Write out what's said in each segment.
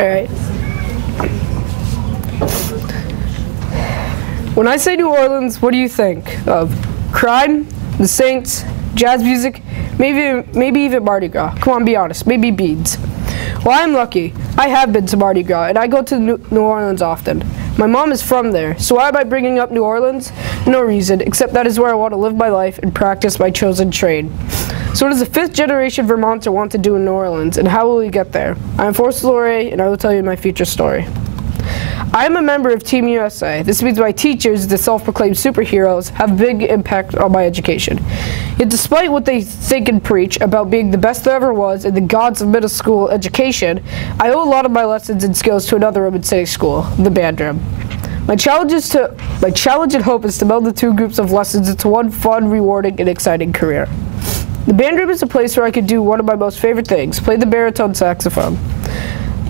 All right. When I say New Orleans, what do you think of? Crime, the Saints, jazz music, maybe even Mardi Gras. Come on, be honest. Maybe beads. Well, I'm lucky. I have been to Mardi Gras, and I go to New Orleans often. My mom is from there, so why am I bringing up New Orleans? No reason, except that is where I want to live my life and practice my chosen trade. So what does a fifth-generation Vermonter want to do in New Orleans, and how will we get there? I am Forrest Laurier, and I will tell you my future story. I am a member of Team USA. This means my teachers, the self-proclaimed superheroes, have a big impact on my education. Yet despite what they think and preach about being the best there ever was and the gods of middle school education, I owe a lot of my lessons and skills to another room in city school, the band room. My challenge and hope is to meld the two groups of lessons into one fun, rewarding, and exciting career. The band room is a place where I could do one of my most favorite things, play the baritone saxophone.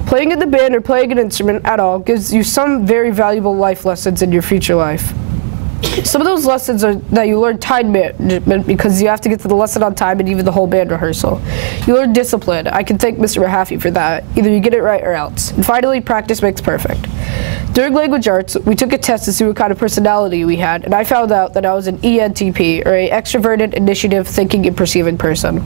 Playing in the band or playing an instrument at all gives you some very valuable life lessons in your future life. Some of those lessons are that you learn time management because you have to get to the lesson on time and even the whole band rehearsal. You learn discipline. I can thank Mr. Mahaffey for that. Either you get it right or else. And finally, practice makes perfect. During language arts, we took a test to see what kind of personality we had, and I found out that I was an ENTP, or an extroverted, initiative, thinking, and perceiving person.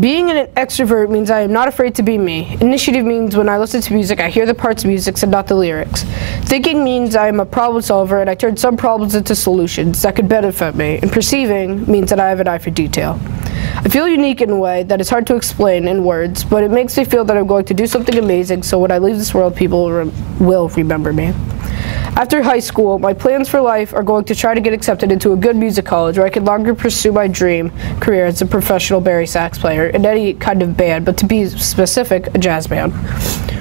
Being an extrovert means I am not afraid to be me. Initiative means when I listen to music, I hear the parts of music and not the lyrics. Thinking means I am a problem solver and I turn some problems into solutions that could benefit me. And perceiving means that I have an eye for detail. I feel unique in a way that is hard to explain in words, but it makes me feel that I'm going to do something amazing, so when I leave this world, people will remember me. After high school, my plans for life are going to try to get accepted into a good music college where I can longer pursue my dream career as a professional bari sax player in any kind of band, but to be specific, a jazz band.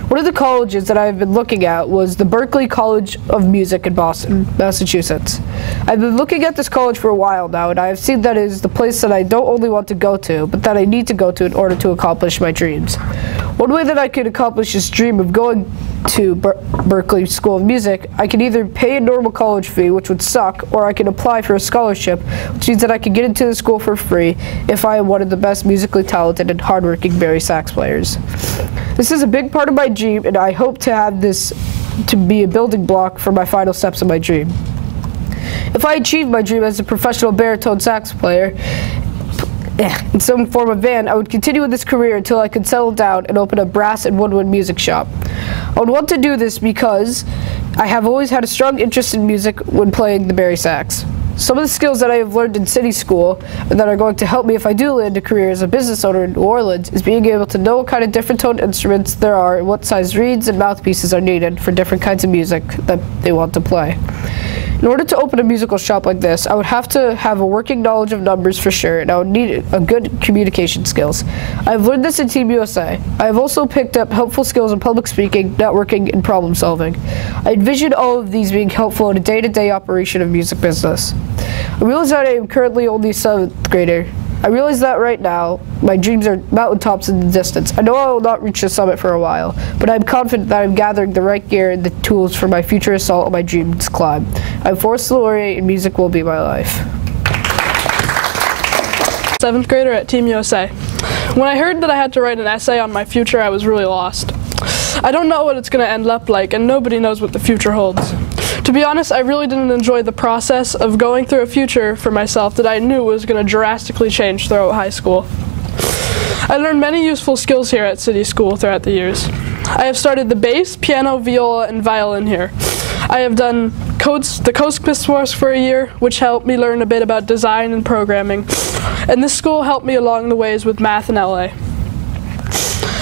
One of the colleges that I've been looking at was the Berklee College of Music in Boston, Massachusetts. I've been looking at this college for a while now, and I have seen that it is the place that I don't only want to go to, but that I need to go to in order to accomplish my dreams. One way that I could accomplish this dream of going to Berklee School of Music, I can either pay a normal college fee, which would suck, or I can apply for a scholarship, which means that I can get into the school for free if I am one of the best musically talented and hardworking bari sax players. This is a big part of my dream, and I hope to have this to be a building block for my final steps of my dream. If I achieve my dream as a professional baritone sax player, in some form of band, I would continue with this career until I could settle down and open a brass and woodwind music shop. I would want to do this because I have always had a strong interest in music when playing the bari sax. Some of the skills that I have learned in city school and that are going to help me if I do land a career as a business owner in New Orleans is being able to know what kind of different toned instruments there are and what size reeds and mouthpieces are needed for different kinds of music that they want to play. In order to open a musical shop like this, I would have to have a working knowledge of numbers for sure, and I would need a good communication skills. I have learned this in Team USA. I have also picked up helpful skills in public speaking, networking, and problem solving. I envision all of these being helpful in a day-to-day operation of music business. I realize that I am currently only a 7th grader. I realize that right now, my dreams are mountaintops in the distance. I know I will not reach the summit for a while, but I'm confident that I'm gathering the right gear and the tools for my future assault on my dreams climb. I'm Forrest Laurier, and music will be my life. 7th grader at Team USA. When I heard that I had to write an essay on my future, I was really lost. I don't know what it's going to end up like, and nobody knows what the future holds. To be honest, I really didn't enjoy the process of going through a future for myself that I knew was going to drastically change throughout high school. I learned many useful skills here at City School throughout the years. I have started the bass, piano, viola, and violin here. I have done the Coast course for a year, which helped me learn a bit about design and programming. And this school helped me along the ways with math in LA.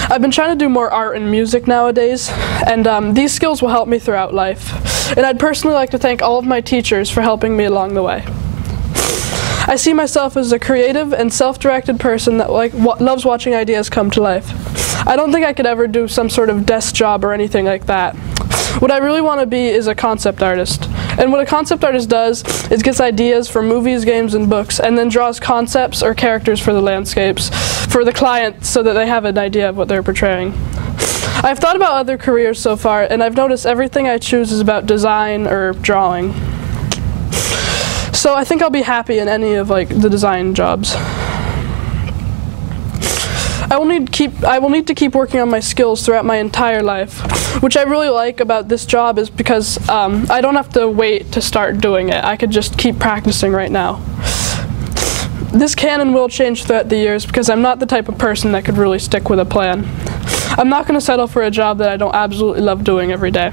I've been trying to do more art and music nowadays, and these skills will help me throughout life. And I'd personally like to thank all of my teachers for helping me along the way. I see myself as a creative and self-directed person that loves watching ideas come to life. I don't think I could ever do some sort of desk job or anything like that. What I really want to be is a concept artist. And what a concept artist does is gets ideas from movies, games, and books, and then draws concepts or characters for the landscapes for the client so that they have an idea of what they're portraying. I've thought about other careers so far, and I've noticed everything I choose is about design or drawing. So I think I'll be happy in any of the design jobs. I I will need to keep working on my skills throughout my entire life. Which I really like about this job is because I don't have to wait to start doing it. I could just keep practicing right now. This can and will change throughout the years because I'm not the type of person that could really stick with a plan. I'm not going to settle for a job that I don't absolutely love doing every day.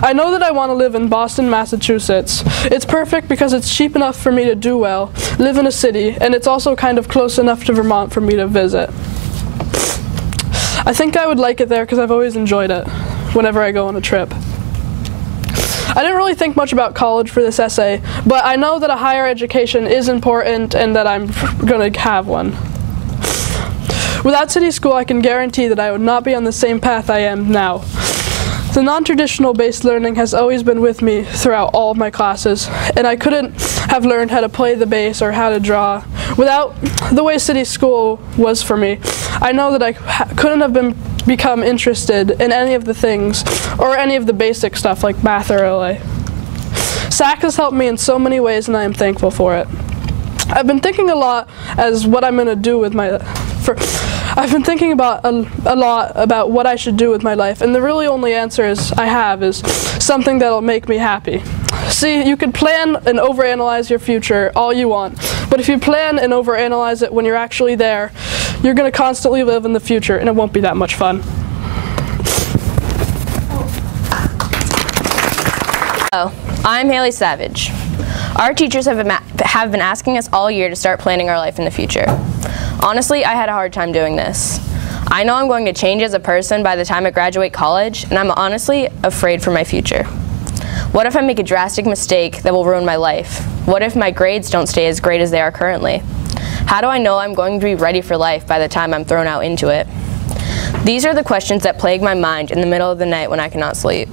I know that I want to live in Boston, Massachusetts. It's perfect because it's cheap enough for me to do well, live in a city, and it's also kind of close enough to Vermont for me to visit. I think I would like it there because I've always enjoyed it whenever I go on a trip. I didn't really think much about college for this essay, but I know that a higher education is important and that I'm going to have one. Without city school, I can guarantee that I would not be on the same path I am now. The non-traditional based learning has always been with me throughout all of my classes, and I couldn't have learned how to play the bass or how to draw without the way city school was for me. I know that I couldn't have become interested in any of the things or any of the basic stuff like math or LA. SAC has helped me in so many ways, and I am thankful for it. I've been thinking a lot as what I'm going to do with my I've been thinking about a lot about what I should do with my life, and the really only answer is something that'll make me happy. See, you could plan and overanalyze your future all you want, but if you plan and overanalyze it when you're actually there, you're going to constantly live in the future, and it won't be that much fun. Hello, I'm Haley Savage. Our teachers have been asking us all year to start planning our life in the future. Honestly, I had a hard time doing this. I know I'm going to change as a person by the time I graduate college, and I'm honestly afraid for my future. What if I make a drastic mistake that will ruin my life? What if my grades don't stay as great as they are currently? How do I know I'm going to be ready for life by the time I'm thrown out into it? These are the questions that plague my mind in the middle of the night when I cannot sleep.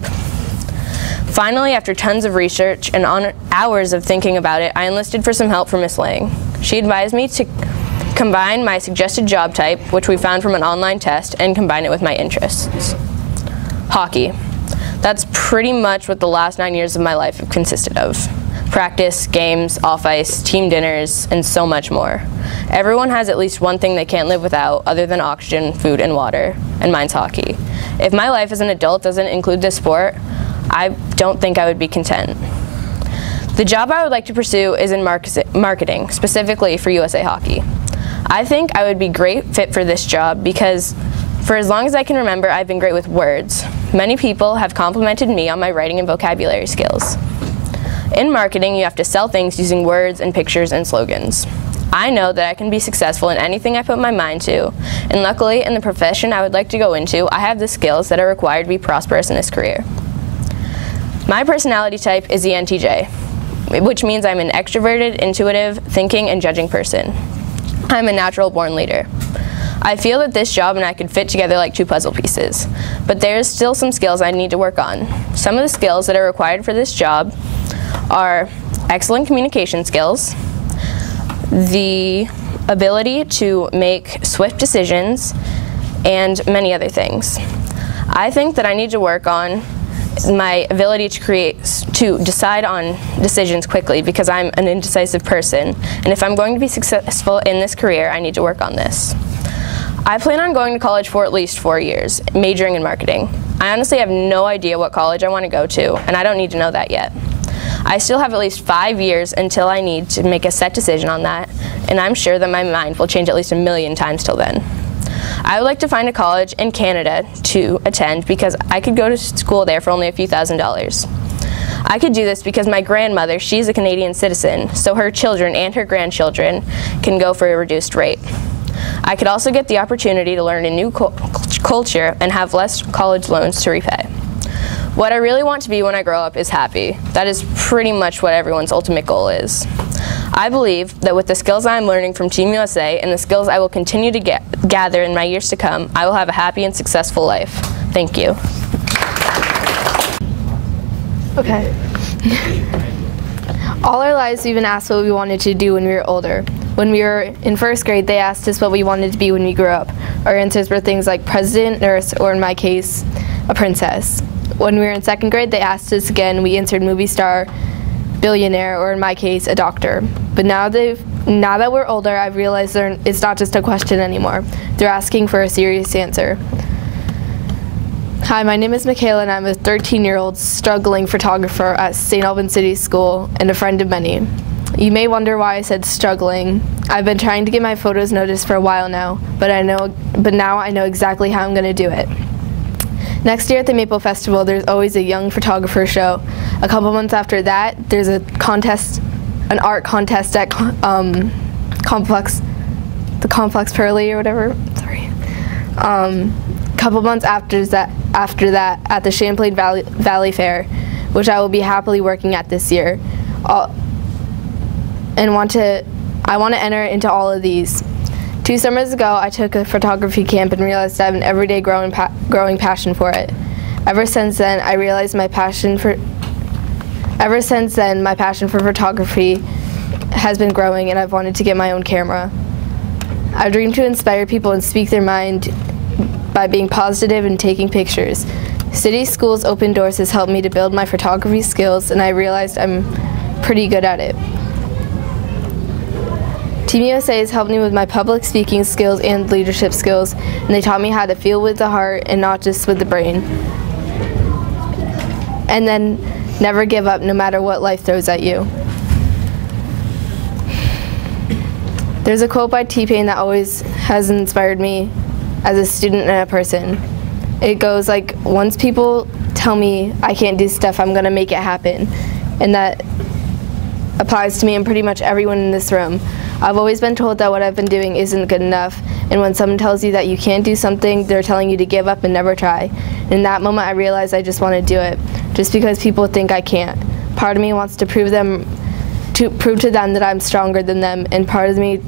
Finally, after tons of research and hours of thinking about it, I enlisted for some help from Miss Lang. She advised me to combine my suggested job type, which we found from an online test, and combine it with my interests. Hockey. That's pretty much what the last 9 years of my life have consisted of. Practice, games, off-ice, team dinners, and so much more. Everyone has at least one thing they can't live without other than oxygen, food, and water, and mine's hockey. If my life as an adult doesn't include this sport, I don't think I would be content. The job I would like to pursue is in marketing, specifically for USA Hockey. I think I would be great fit for this job because for as long as I can remember, I've been great with words. Many people have complimented me on my writing and vocabulary skills. In marketing, you have to sell things using words and pictures and slogans. I know that I can be successful in anything I put my mind to, and luckily in the profession I would like to go into, I have the skills that are required to be prosperous in this career. My personality type is ENTJ, which means I'm an extroverted, intuitive, thinking, and judging person. I'm a natural-born leader. I feel that this job and I could fit together like two puzzle pieces, but there's still some skills I need to work on. Some of the skills that are required for this job are excellent communication skills, the ability to make swift decisions, and many other things. I think that I need to work on my ability to decide on decisions quickly because I'm an indecisive person, and if I'm going to be successful in this career, I need to work on this. I plan on going to college for at least 4 years, majoring in marketing. I honestly have no idea what college I want to go to, and I don't need to know that yet. I still have at least 5 years until I need to make a set decision on that, and I'm sure that my mind will change at least 1,000,000 times till then. I would like to find a college in Canada to attend because I could go to school there for only a few $1,000s. I could do this because my grandmother, she's a Canadian citizen, so her children and her grandchildren can go for a reduced rate. I could also get the opportunity to learn a new culture and have less college loans to repay. What I really want to be when I grow up is happy. That is pretty much what everyone's ultimate goal is. I believe that with the skills I'm learning from Team USA and the skills I will continue to gather in my years to come, I will have a happy and successful life. Thank you. Okay. All our lives we've been asked what we wanted to do when we were older. When we were in first grade, they asked us what we wanted to be when we grew up. Our answers were things like president, nurse, or in my case, a princess. When we were in second grade, they asked us again, we answered movie star, billionaire, or in my case, a doctor. But now they've Now that we're older, I've realized it's not just a question anymore. They're asking for a serious answer. Hi, my name is Michaela, and I'm a 13-year-old struggling photographer at St. Albans City School and a friend of many. You may wonder why I said struggling. I've been trying to get my photos noticed for a while now, but now I know exactly how I'm going to do it. Next year at the Maple Festival, there's always a young photographer show. A couple months after that, there's a contest, an art contest at the Complex Pearly or whatever. Sorry. Couple months after that, at the Champlain Valley Fair, which I will be happily working at this year, I want to enter into all of these. 2 summers ago, I took a photography camp and realized I have an everyday growing passion for it. Ever since then, my passion for photography has been growing, and I've wanted to get my own camera. I dream to inspire people and speak their mind by being positive and taking pictures. City School's Open Doors has helped me to build my photography skills, and I realized I'm pretty good at it. Team USA has helped me with my public speaking skills and leadership skills, and they taught me how to feel with the heart and not just with the brain. And then never give up no matter what life throws at you. There's a quote by T-Pain that always has inspired me as a student and a person. It goes like, once people tell me I can't do stuff, I'm gonna make it happen. And that applies to me and pretty much everyone in this room. I've always been told that what I've been doing isn't good enough, and when someone tells you that you can't do something, they're telling you to give up and never try. In that moment, I realized I just want to do it, just because people think I can't. Part of me wants to prove to them that I'm stronger than them, and part of me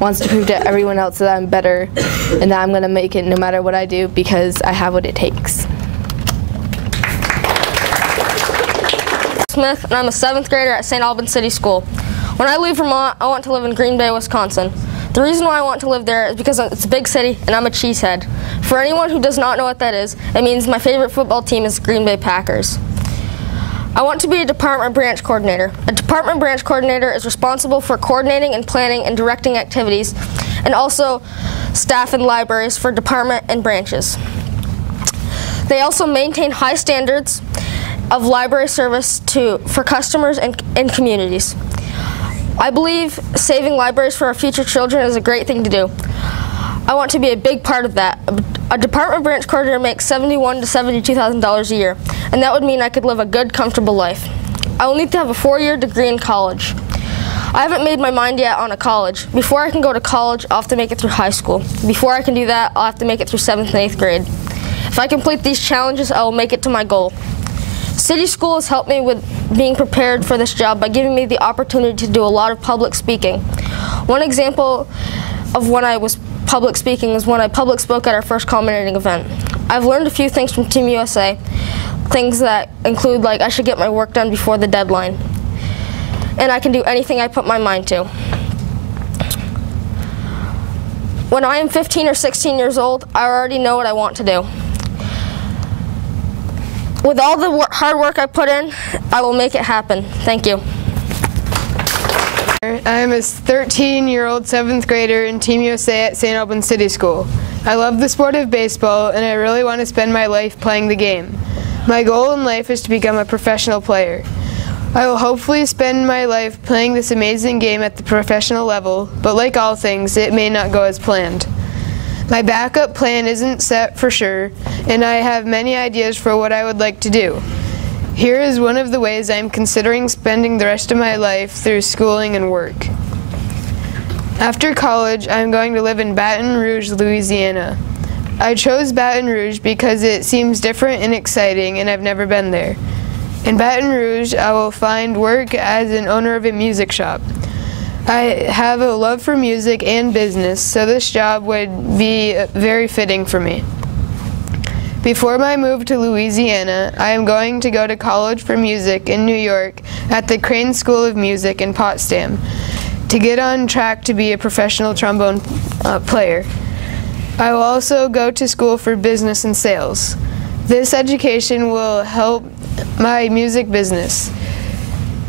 wants to prove to everyone else that I'm better and that I'm going to make it no matter what I do, because I have what it takes. Smith, and I'm a 7th grader at St. Albans City School. When I leave Vermont, I want to live in Green Bay, Wisconsin. The reason why I want to live there is because it's a big city and I'm a cheesehead. For anyone who does not know what that is, it means my favorite football team is Green Bay Packers. I want to be a department branch coordinator. A department branch coordinator is responsible for coordinating and planning and directing activities, and also staff in libraries for department and branches. They also maintain high standards of library service for customers and communities. I believe saving libraries for our future children is a great thing to do. I want to be a big part of that. A department branch coordinator makes $71,000 to $72,000 a year, and that would mean I could live a good, comfortable life. I will need to have a 4-year degree in college. I haven't made my mind yet on a college. Before I can go to college, I'll have to make it through high school. Before I can do that, I'll have to make it through 7th and 8th grade. If I complete these challenges, I will make it to my goal. City School has helped me with being prepared for this job by giving me the opportunity to do a lot of public speaking. One example of when I was public speaking is when I public spoke at our first culminating event. I've learned a few things from Team USA, things that include like I should get my work done before the deadline, and I can do anything I put my mind to. When I am 15 or 16 years old, I already know what I want to do. With all the hard work I put in, I will make it happen. Thank you. I'm a 13-year-old 7th grader in Team USA at St. Albans City School. I love the sport of baseball, and I really want to spend my life playing the game. My goal in life is to become a professional player. I will hopefully spend my life playing this amazing game at the professional level, but like all things, it may not go as planned. My backup plan isn't set for sure, and I have many ideas for what I would like to do. Here is one of the ways I'm considering spending the rest of my life through schooling and work. After college, I'm going to live in Baton Rouge, Louisiana. I chose Baton Rouge because it seems different and exciting, and I've never been there. In Baton Rouge, I will find work as an owner of a music shop. I have a love for music and business, so this job would be very fitting for me. Before my move to Louisiana, I am going to go to college for music in New York at the Crane School of Music in Potsdam to get on track to be a professional trombone player. I will also go to school for business and sales. This education will help my music business.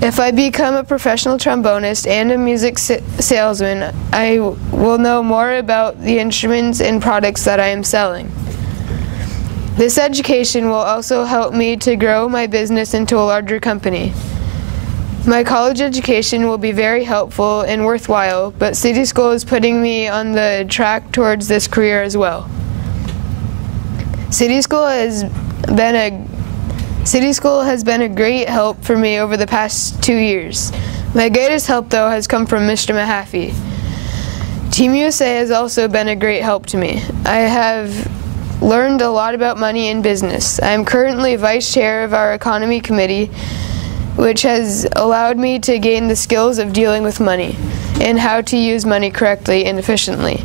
If I become a professional trombonist and a music salesman, I will know more about the instruments and products that I am selling. This education will also help me to grow my business into a larger company. My college education will be very helpful and worthwhile, but City School is putting me on the track towards this career as well. City School has been a great help for me over the past 2 years. My greatest help, though, has come from Mr. Mahaffey. Team USA has also been a great help to me. I have learned a lot about money and business. I am currently vice chair of our economy committee, which has allowed me to gain the skills of dealing with money and how to use money correctly and efficiently.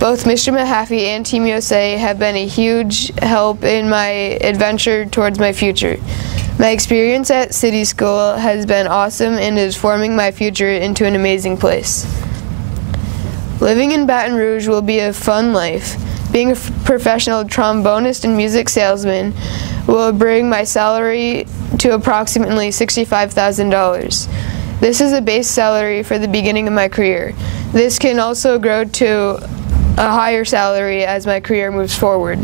Both Mr. Mahaffey and Team USA have been a huge help in my adventure towards my future. My experience at City School has been awesome and is forming my future into an amazing place. Living in Baton Rouge will be a fun life. Being a professional trombonist and music salesman will bring my salary to approximately $65,000. This is a base salary for the beginning of my career. This can also grow to a higher salary as my career moves forward.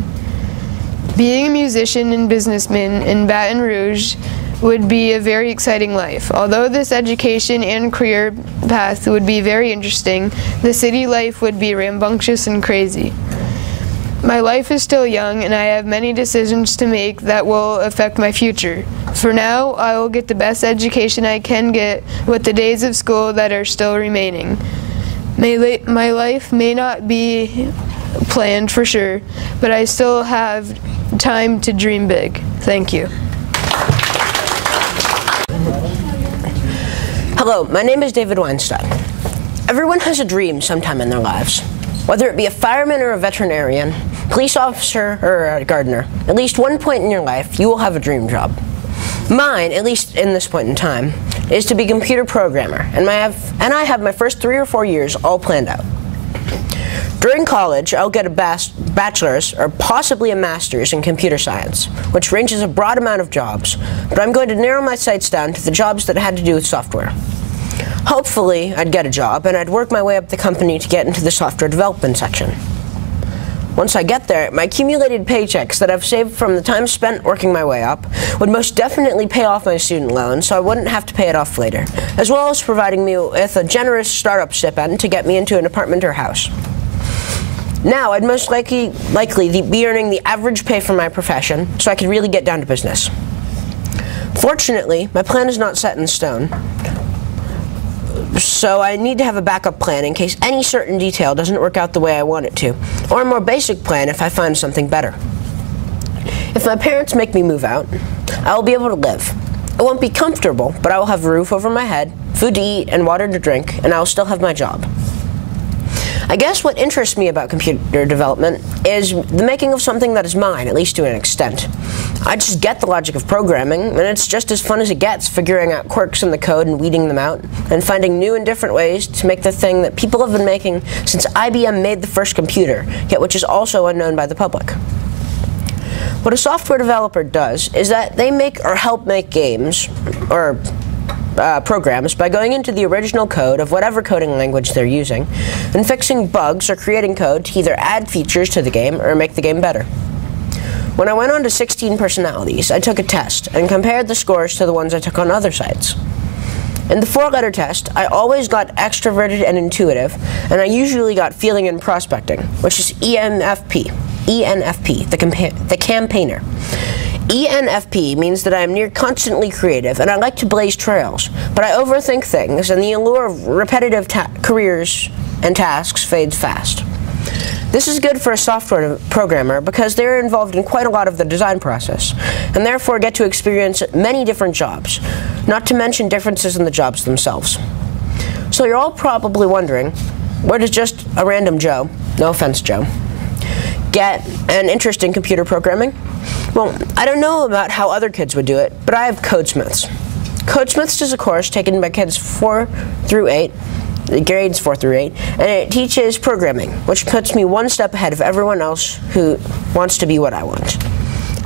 Being a musician and businessman in Baton Rouge would be a very exciting life. Although this education and career path would be very interesting, the city life would be rambunctious and crazy. My life is still young and I have many decisions to make that will affect my future. For now, I will get the best education I can get with the days of school that are still remaining. My life may not be planned for sure, but I still have time to dream big. Thank you. Hello, my name is David Weinstein. Everyone has a dream sometime in their lives. Whether it be a fireman or a veterinarian, police officer or a gardener, at least one point in your life you will have a dream job. Mine, at least in this point in time, is to be a computer programmer, and I have my first 3 or 4 years all planned out. During college, I'll get a bachelor's or possibly a master's in computer science, which ranges a broad amount of jobs, but I'm going to narrow my sights down to the jobs that had to do with software. Hopefully, I'd get a job, and I'd work my way up the company to get into the software development section. Once I get there, my accumulated paychecks that I've saved from the time spent working my way up would most definitely pay off my student loan so I wouldn't have to pay it off later, as well as providing me with a generous startup stipend to get me into an apartment or house. Now, I'd most likely be earning the average pay for my profession, so I could really get down to business. Fortunately, my plan is not set in stone, so I need to have a backup plan in case any certain detail doesn't work out the way I want it to, or a more basic plan if I find something better. If my parents make me move out, I will be able to live. It won't be comfortable, but I will have a roof over my head, food to eat, and water to drink, and I will still have my job. I guess what interests me about computer development is the making of something that is mine, at least to an extent. I just get the logic of programming, and it's just as fun as it gets figuring out quirks in the code and weeding them out, and finding new and different ways to make the thing that people have been making since IBM made the first computer, yet which is also unknown by the public. What a software developer does is that they make or help make games, or programs by going into the original code of whatever coding language they're using and fixing bugs or creating code to either add features to the game or make the game better. When I went on to 16 Personalities, I took a test and compared the scores to the ones I took on other sites. In the 4-letter test, I always got extroverted and intuitive, and I usually got feeling and prospecting, which is ENFP, the campaigner. ENFP means that I am near constantly creative and I like to blaze trails, but I overthink things and the allure of repetitive careers and tasks fades fast. This is good for a software programmer because they're involved in quite a lot of the design process and therefore get to experience many different jobs, not to mention differences in the jobs themselves. So you're all probably wondering, where does just a random Joe, no offense Joe, get an interest in computer programming? Well, I don't know about how other kids would do it, but I have Codesmiths. Codesmiths is a course taken by kids 4 through 8, grades 4 through 8, and it teaches programming, which puts me one step ahead of everyone else who wants to be what I want.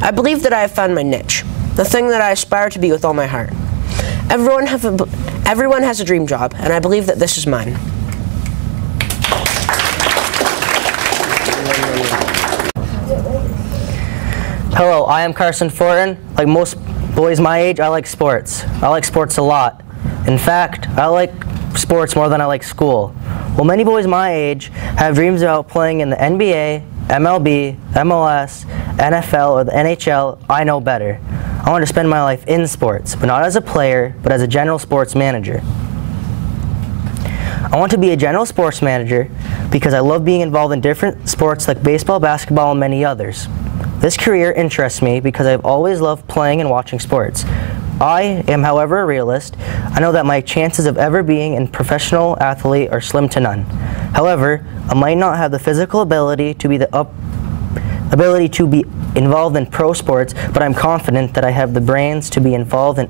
I believe that I have found my niche, the thing that I aspire to be with all my heart. Everyone has a dream job, and I believe that this is mine. Hello, I am Carson Fortin. Like most boys my age, I like sports. I like sports a lot. In fact, I like sports more than I like school. While many boys my age have dreams about playing in the NBA, MLB, MLS, NFL, or the NHL, I know better. I want to spend my life in sports, but not as a player, but as a general sports manager. I want to be a general sports manager because I love being involved in different sports like baseball, basketball, and many others. This career interests me because I've always loved playing and watching sports. I am, however, a realist. I know that my chances of ever being a professional athlete are slim to none. However, I might not have the physical ability to be involved in pro sports, but I'm confident that I have the brains to be involved in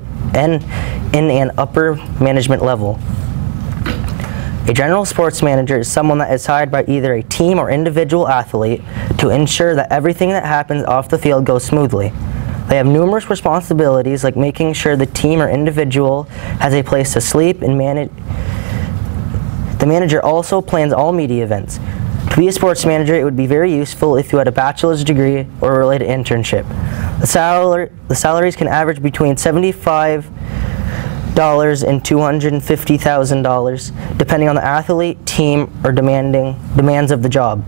an upper management level. A general sports manager is someone that is hired by either a team or individual athlete to ensure that everything that happens off the field goes smoothly. They have numerous responsibilities like making sure the team or individual has a place to sleep and manage. The manager also plans all media events. To be a sports manager, it would be very useful if you had a bachelor's degree or a related internship. The salaries can average between $75 and $250,000, depending on the athlete, team, or demands of the job.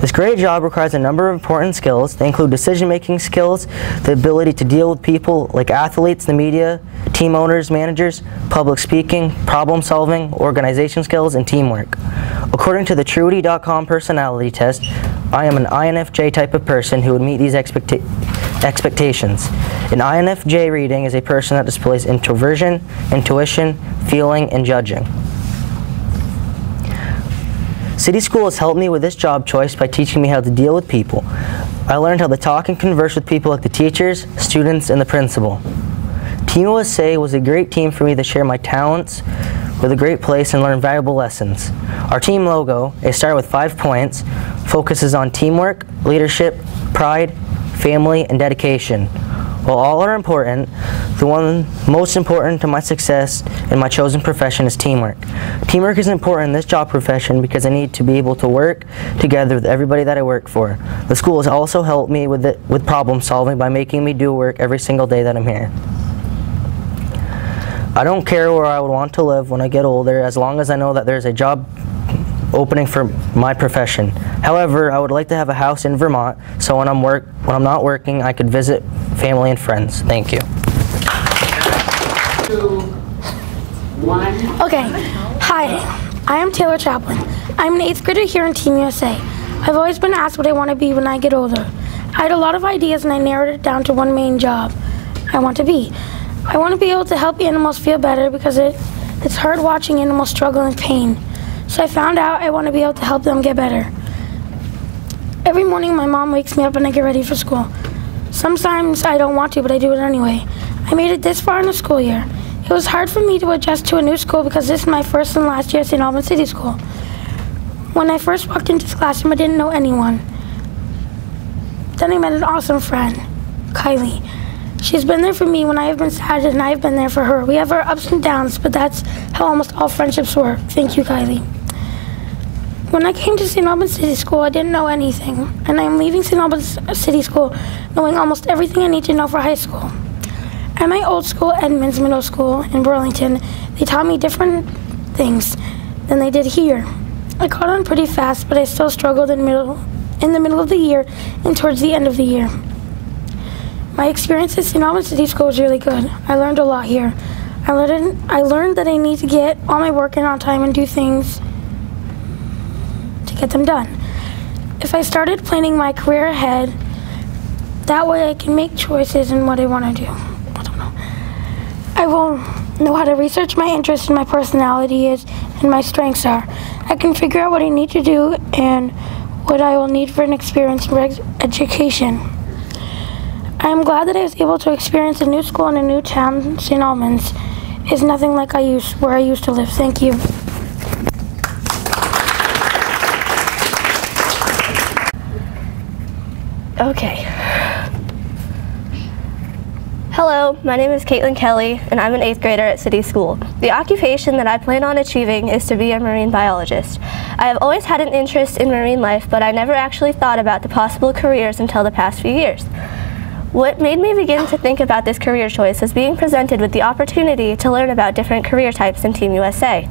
This great job requires a number of important skills. They include decision-making skills, the ability to deal with people like athletes, the media, team owners, managers, public speaking, problem solving, organization skills, and teamwork. According to the Truity.com personality test, I am an INFJ type of person who would meet these expectations. An INFJ reading is a person that displays introversion, intuition, feeling, and judging. City School has helped me with this job choice by teaching me how to deal with people. I learned how to talk and converse with people like the teachers, students, and the principal. Team USA was a great team for me to share my talents with a great place and learn valuable lessons. Our team logo, a star with 5 points, focuses on teamwork, leadership, pride, family, and dedication. While all are important, the one most important to my success in my chosen profession is teamwork. Teamwork is important in this job profession because I need to be able to work together with everybody that I work for. The school has also helped me with problem solving by making me do work every single day that I'm here. I don't care where I would want to live when I get older, as long as I know that there's a job opening for my profession. However, I would like to have a house in Vermont, so when I'm not working, I could visit family and friends. Thank you. 2, 1. Okay. Hi, I am Taylor Chaplin. I'm an 8th grader here in Team USA. I've always been asked what I want to be when I get older. I had a lot of ideas and I narrowed it down to one main job I want to be. I want to be able to help animals feel better because it's hard watching animals struggle in pain. So I found out I want to be able to help them get better. Every morning my mom wakes me up and I get ready for school. Sometimes I don't want to, but I do it anyway. I made it this far in the school year. It was hard for me to adjust to a new school because this is my first and last year at St. Albans City School. When I first walked into the classroom, I didn't know anyone. Then I met an awesome friend, Kylie. She's been there for me when I have been sad, and I have been there for her. We have our ups and downs, but that's how almost all friendships work. Thank you, Kylie. When I came to St. Albans City School, I didn't know anything, and I am leaving St. Albans City School knowing almost everything I need to know for high school. At my old school, Edmonds Middle School in Burlington, they taught me different things than they did here. I caught on pretty fast, but I still struggled in the middle of the year and towards the end of the year. My experience at St. Albans City School was really good. I learned a lot here. I learned that I need to get all my work in on time and do things to get them done. If I started planning my career ahead, that way I can make choices in what I want to do. I will know how to research my interests and my personality is and my strengths are. I can figure out what I need to do and what I will need for an experience in education. I am glad that I was able to experience a new school in a new town. St. Albans is nothing like where I used to live. Thank you. Okay. Hello, my name is Caitlin Kelly, and I'm an 8th grader at City School. The occupation that I plan on achieving is to be a marine biologist. I have always had an interest in marine life, but I never actually thought about the possible careers until the past few years. What made me begin to think about this career choice was being presented with the opportunity to learn about different career types in Team USA.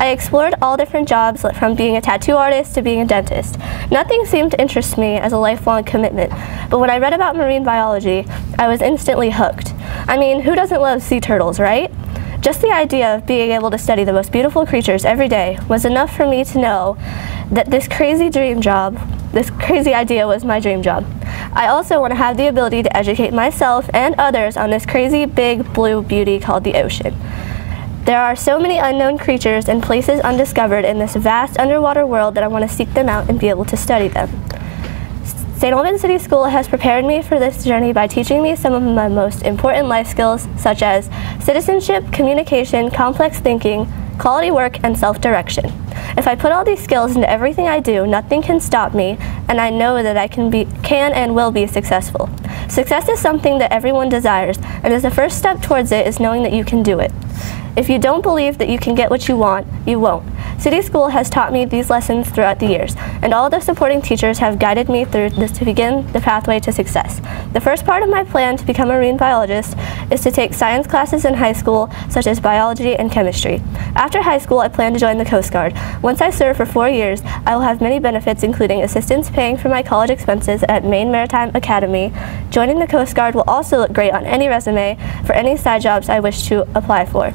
I explored all different jobs, from being a tattoo artist to being a dentist. Nothing seemed to interest me as a lifelong commitment, but when I read about marine biology, I was instantly hooked. I mean, who doesn't love sea turtles, right? Just the idea of being able to study the most beautiful creatures every day was enough for me to know that this crazy idea was my dream job. I also want to have the ability to educate myself and others on this crazy big blue beauty called the ocean. There are so many unknown creatures and places undiscovered in this vast underwater world that I want to seek them out and be able to study them. St. Albans City School has prepared me for this journey by teaching me some of my most important life skills, such as citizenship, communication, complex thinking, quality work, and self-direction. If I put all these skills into everything I do, nothing can stop me, and I know that I can and will be successful. Success is something that everyone desires, and as the first step towards it is knowing that you can do it. If you don't believe that you can get what you want, you won't. City School has taught me these lessons throughout the years, and all the supporting teachers have guided me through this to begin the pathway to success. The first part of my plan to become a marine biologist is to take science classes in high school, such as biology and chemistry. After high school, I plan to join the Coast Guard. Once I serve for 4 years, I will have many benefits, including assistance paying for my college expenses at Maine Maritime Academy. Joining the Coast Guard will also look great on any resume for any side jobs I wish to apply for.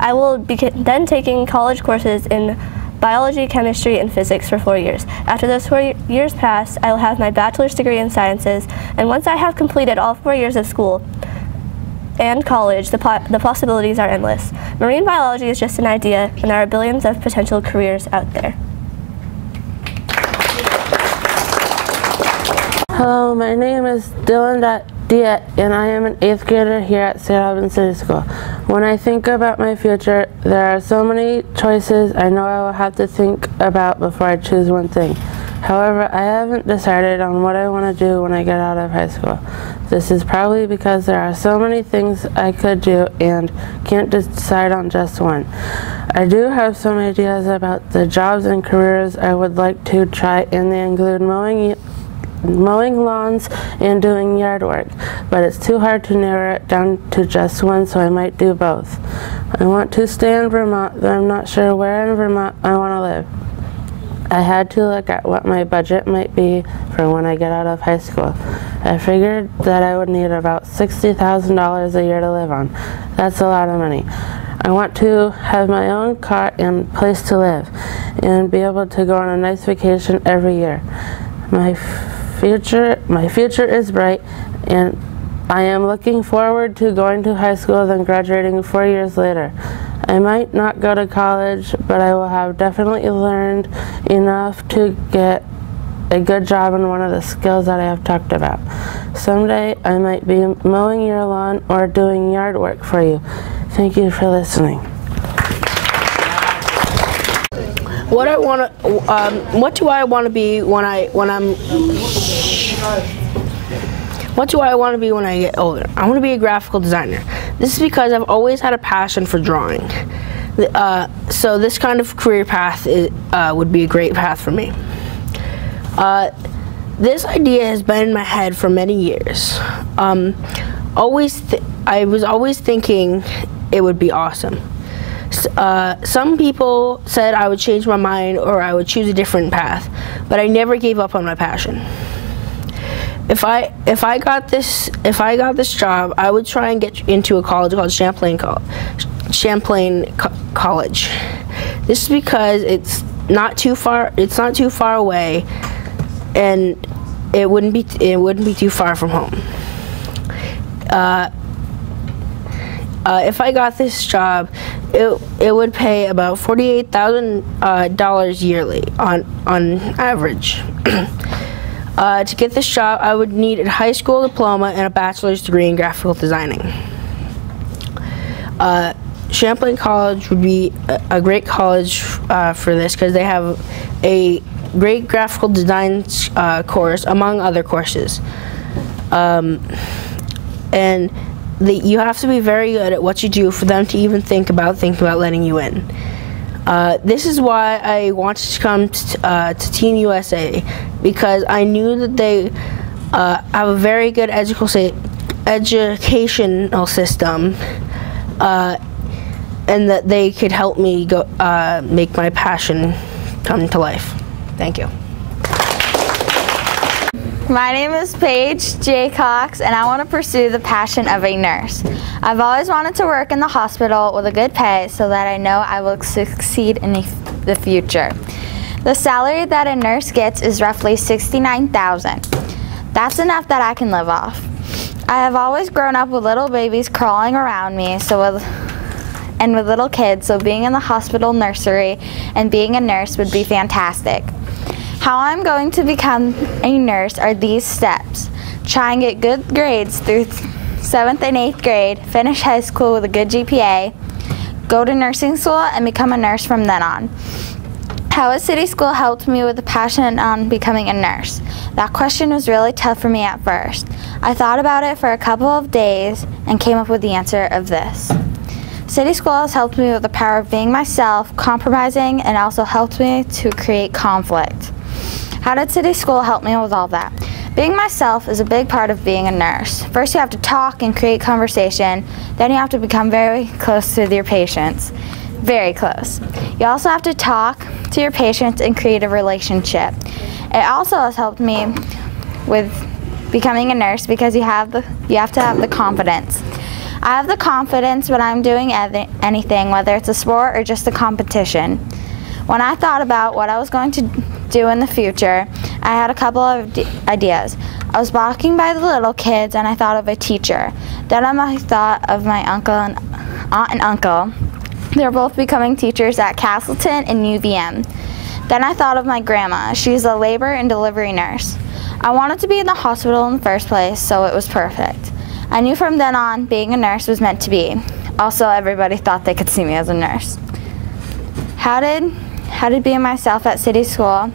I will be then taking college courses in biology, chemistry, and physics for 4 years. After those 4 years pass, I will have my bachelor's degree in sciences, and once I have completed all 4 years of school and college, the possibilities are endless. Marine biology is just an idea, and there are billions of potential careers out there. Hello, my name is Dylan Diet, and I am an 8th grader here at St. Albans City School. When I think about my future, there are so many choices I know I will have to think about before I choose one thing. However, I haven't decided on what I want to do when I get out of high school. This is probably because there are so many things I could do and can't decide on just one. I do have some ideas about the jobs and careers I would like to try, and they include mowing lawns and doing yard work, but it's too hard to narrow it down to just one, so I might do both. I want to stay in Vermont, though I'm not sure where in Vermont I want to live. I had to look at what my budget might be for when I get out of high school. I figured that I would need about $60,000 a year to live on. That's a lot of money. I want to have my own car and place to live, and be able to go on a nice vacation every year. My future is bright, and I am looking forward to going to high school, then graduating 4 years later. I might not go to college, but I will have definitely learned enough to get a good job in one of the skills that I have talked about. Someday I might be mowing your lawn or doing yard work for you. Thank you for listening. What do I want to be when I get older? I want to be a graphical designer. This is because I've always had a passion for drawing. So this kind of career path would be a great path for me. This idea has been in my head for many years. I was always thinking it would be awesome. Some people said I would change my mind or I would choose a different path, but I never gave up on my passion. If I got this job, I would try and get into a college called Champlain College. This is because it's not too far away, and it wouldn't be too far from home. If I got this job, it would pay about $48,000 yearly on average. To get this job, I would need a high school diploma and a bachelor's degree in graphical designing. Champlain College would be a great college for this because they have a great graphical design course among other courses. And you have to be very good at what you do for them to even think about letting you in. This is why I wanted to come to Team USA, because I knew that they have a very good educational system, and that they could help me make my passion come to life. Thank you. My name is Paige J. Cox, and I want to pursue the passion of a nurse. I've always wanted to work in the hospital with a good pay so that I know I will succeed in the future. The salary that a nurse gets is roughly $69,000. That's enough that I can live off. I have always grown up with little babies crawling around me, and with little kids, so being in the hospital nursery and being a nurse would be fantastic. How I'm going to become a nurse are these steps. Try and get good grades through 7th and 8th grade, finish high school with a good GPA, go to nursing school, and become a nurse from then on. How has City School helped me with the passion on becoming a nurse? That question was really tough for me at first. I thought about it for a couple of days and came up with the answer of this. City School has helped me with the power of being myself, compromising, and also helped me to create conflict. How did City School help me with all that? Being myself is a big part of being a nurse. First you have to talk and create conversation, then you have to become very close to your patients. Very close. You also have to talk to your patients and create a relationship. It also has helped me with becoming a nurse because you have to have the confidence. I have the confidence when I'm doing anything, whether it's a sport or just a competition. When I thought about what I was going to do in the future, I had a couple of ideas. I was walking by the little kids and I thought of a teacher. Then I thought of my aunt and uncle. They're both becoming teachers at Castleton and UVM. Then I thought of my grandma. She's a labor and delivery nurse. I wanted to be in the hospital in the first place, so it was perfect. I knew from then on being a nurse was meant to be. Also, everybody thought they could see me as a nurse. How did being myself at City School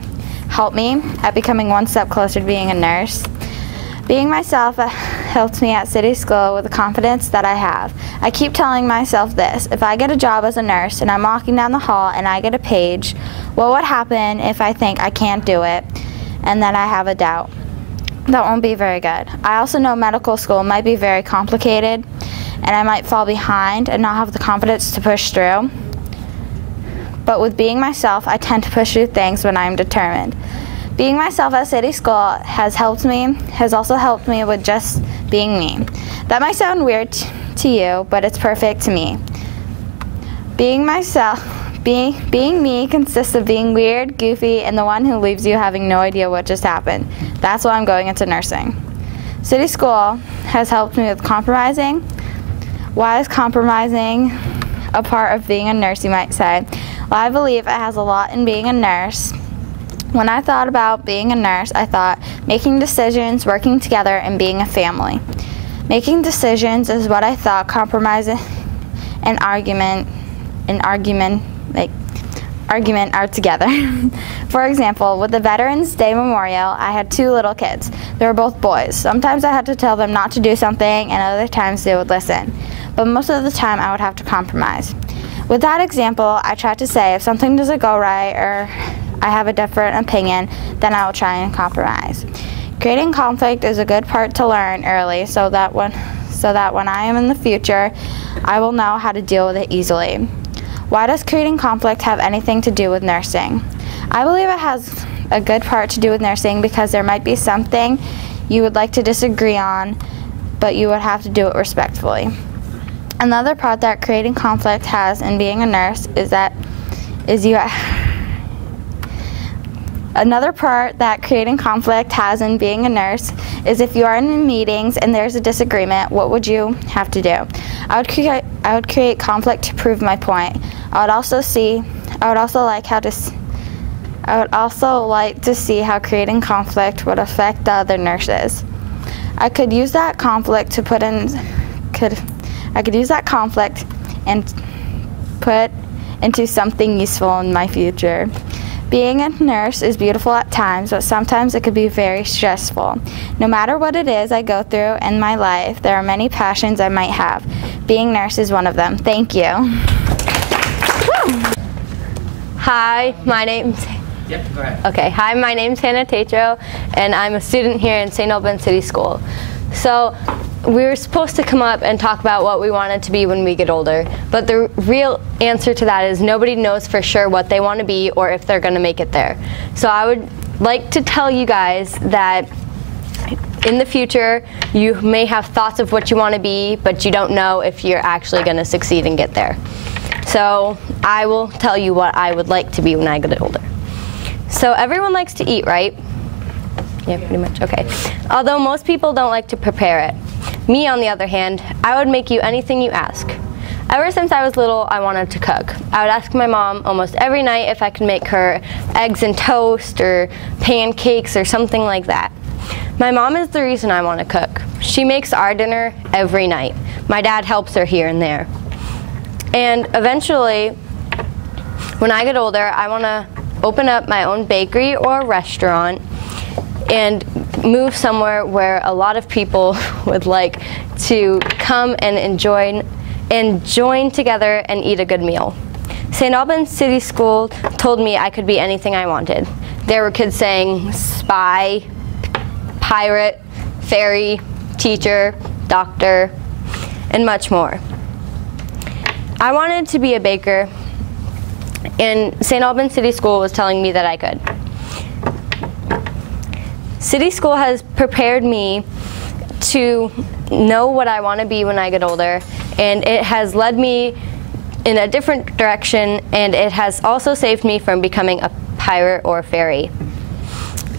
help me at becoming one step closer to being a nurse? Being myself helped me at City School with the confidence that I have. I keep telling myself this: if I get a job as a nurse and I'm walking down the hall and I get a page, what would happen if I think I can't do it and then I have a doubt? That won't be very good. I also know medical school might be very complicated and I might fall behind and not have the confidence to push through. But with being myself, I tend to push through things when I'm determined. Being myself at City School has also helped me with just being me. That might sound weird to you, but it's perfect to me. Being me consists of being weird, goofy, and the one who leaves you having no idea what just happened. That's why I'm going into nursing. City School has helped me with compromising. Why is compromising a part of being a nurse, you might say? Well, I believe it has a lot in being a nurse. When I thought about being a nurse, I thought making decisions, working together, and being a family. Making decisions is what I thought compromising and argument are together. For example, with the Veterans Day Memorial, I had 2 little kids. They were both boys. Sometimes I had to tell them not to do something, and other times they would listen. But most of the time I would have to compromise. With that example, I tried to say if something doesn't go right or I have a different opinion, then I will try and compromise. Creating conflict is a good part to learn early so that when I am in the future, I will know how to deal with it easily. Why does creating conflict have anything to do with nursing? I believe it has a good part to do with nursing because there might be something you would like to disagree on, but you would have to do it respectfully. Another part that creating conflict has in being a nurse is if you are in meetings and there's a disagreement, what would you have to do? I would create conflict to prove my point. I would also like to see how creating conflict would affect the other nurses. I could use that conflict and put into something useful in my future. Being a nurse is beautiful at times, but sometimes it could be very stressful. No matter what it is I go through in my life, there are many passions I might have. Being nurse is one of them. Thank you. Hi, my name's Yep, go ahead. Okay, hi, my name's Hannah Tatro, and I'm a student here in St. Albans City School. So we were supposed to come up and talk about what we wanted to be when we get older, but the real answer to that is nobody knows for sure what they want to be or if they're going to make it there. So I would like to tell you guys that in the future, you may have thoughts of what you want to be, but you don't know if you're actually going to succeed and get there. So I will tell you what I would like to be when I get older. So everyone likes to eat, right? Yeah, pretty much, okay. Although most people don't like to prepare it. Me, on the other hand, I would make you anything you ask. Ever since I was little, I wanted to cook. I would ask my mom almost every night if I could make her eggs and toast or pancakes or something like that. My mom is the reason I want to cook. She makes our dinner every night. My dad helps her here and there. And eventually, when I get older, I want to open up my own bakery or restaurant and move somewhere where a lot of people would like to come and join together and eat a good meal. St. Albans City School told me I could be anything I wanted. There were kids saying spy, pirate, fairy, teacher, doctor, and much more. I wanted to be a baker, and St. Albans City School was telling me that I could. City School has prepared me to know what I want to be when I get older, and it has led me in a different direction, and it has also saved me from becoming a pirate or fairy.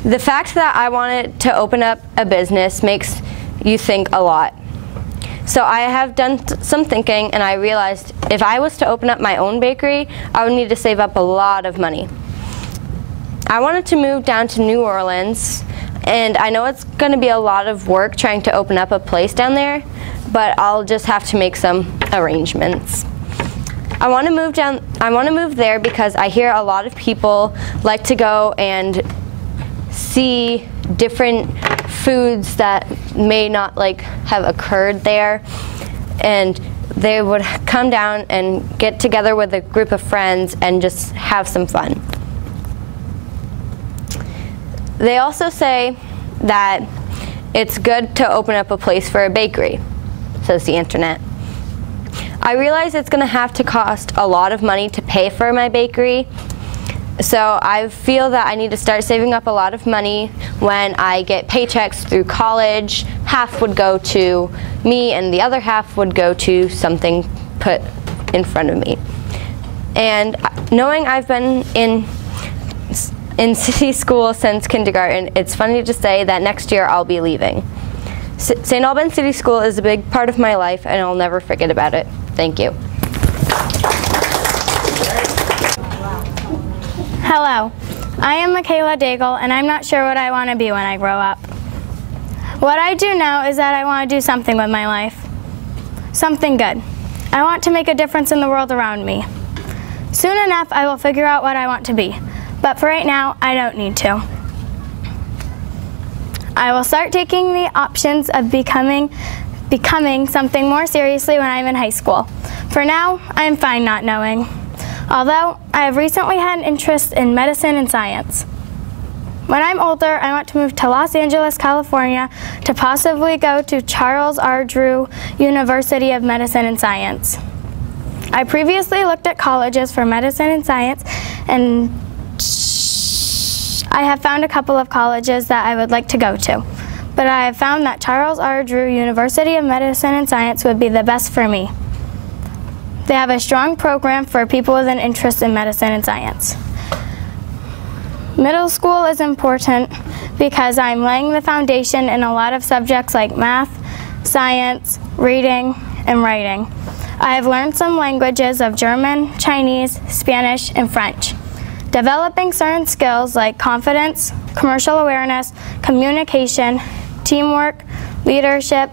The fact that I wanted to open up a business makes you think a lot. So I have done some thinking, and I realized if I was to open up my own bakery, I would need to save up a lot of money. I wanted to move down to New Orleans, and I know it's going to be a lot of work trying to open up a place down there, but I'll just have to make some arrangements. I want to move there because I hear a lot of people like to go and see different foods that may not have occurred there, and they would come down and get together with a group of friends and just have some fun. They also say that it's good to open up a place for a bakery, says the internet. I realize it's going to have to cost a lot of money to pay for my bakery, so I feel that I need to start saving up a lot of money when I get paychecks through college. Half would go to me and the other half would go to something put in front of me. And knowing I've been in city school since kindergarten, it's funny to say that next year I'll be leaving. St. Albans City School is a big part of my life, and I'll never forget about it. Thank you. Hello, I am Michaela Daigle, and I'm not sure what I want to be when I grow up. What I do know is that I want to do something with my life. Something good. I want to make a difference in the world around me. Soon enough, I will figure out what I want to be, but for right now, I don't need to. I will start taking the options of becoming something more seriously when I'm in high school. For now, I am fine not knowing. Although, I have recently had an interest in medicine and science. When I'm older, I want to move to Los Angeles, California to possibly go to Charles R. Drew University of Medicine and Science. I previously looked at colleges for medicine and science, and I have found a couple of colleges that I would like to go to. But I have found that Charles R. Drew University of Medicine and Science would be the best for me. They have a strong program for people with an interest in medicine and science. Middle school is important because I'm laying the foundation in a lot of subjects like math, science, reading, and writing. I have learned some languages of German, Chinese, Spanish, and French. Developing certain skills like confidence, commercial awareness, communication, teamwork, leadership,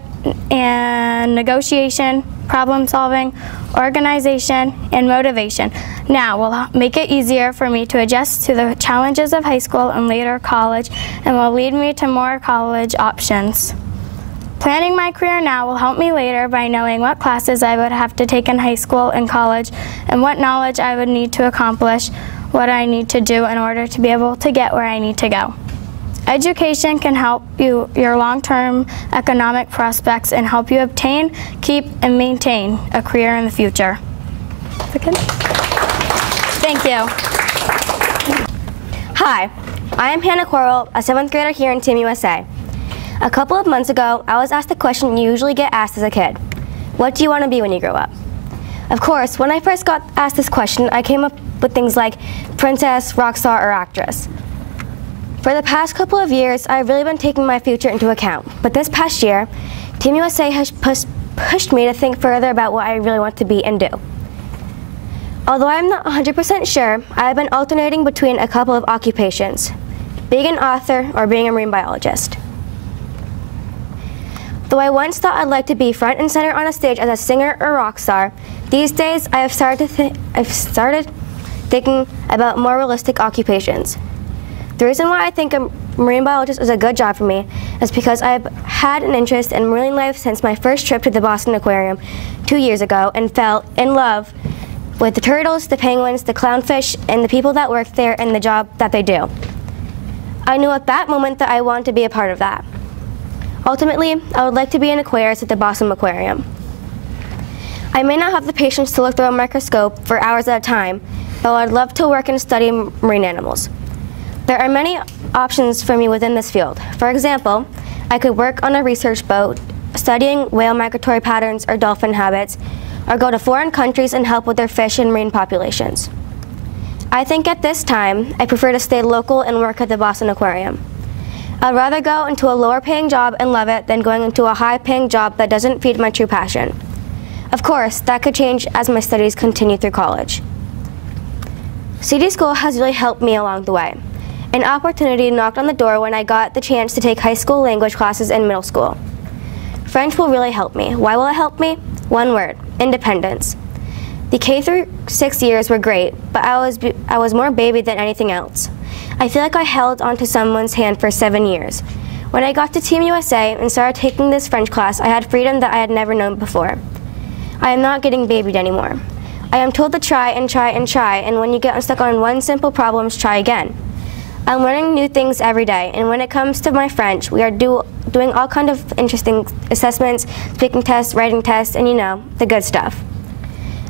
and negotiation, problem solving, organization, and motivation now will make it easier for me to adjust to the challenges of high school and later college, and will lead me to more college options. Planning my career now will help me later by knowing what classes I would have to take in high school and college, and what knowledge I would need to accomplish what I need to do in order to be able to get where I need to go. Education can help your long-term economic prospects and help you obtain, keep, and maintain a career in the future. Thank you. Hi, I am Hannah Corwell, a 7th grader here in Team USA. A couple of months ago, I was asked the question you usually get asked as a kid. What do you want to be when you grow up? Of course, when I first got asked this question, I came up with things like princess, rock star, or actress. For the past couple of years, I've really been taking my future into account. But this past year, Team USA has pushed me to think further about what I really want to be and do. Although I'm not 100% sure, I've been alternating between a couple of occupations, being an author or being a marine biologist. Though I once thought I'd like to be front and center on a stage as a singer or rock star, these days I've started thinking about more realistic occupations. The reason why I think a marine biologist is a good job for me is because I've had an interest in marine life since my first trip to the Boston Aquarium 2 years ago and fell in love with the turtles, the penguins, the clownfish, and the people that work there and the job that they do. I knew at that moment that I wanted to be a part of that. Ultimately, I would like to be an aquarist at the Boston Aquarium. I may not have the patience to look through a microscope for hours at a time, but I'd love to work and study marine animals. There are many options for me within this field. For example, I could work on a research boat, studying whale migratory patterns or dolphin habits, or go to foreign countries and help with their fish and marine populations. I think at this time, I prefer to stay local and work at the Boston Aquarium. I'd rather go into a lower-paying job and love it than going into a high-paying job that doesn't feed my true passion. Of course, that could change as my studies continue through college. City School has really helped me along the way. An opportunity knocked on the door when I got the chance to take high school language classes in middle school. French will really help me. Why will it help me? One word: independence. The K-6 years were great, but I was more baby than anything else. I feel like I held onto someone's hand for 7 years. When I got to Team USA and started taking this French class, I had freedom that I had never known before. I am not getting babied anymore. I am told to try and try and try, and when you get stuck on one simple problem, try again. I'm learning new things every day, and when it comes to my French, we are doing all kinds of interesting assessments, speaking tests, writing tests, and you know, the good stuff.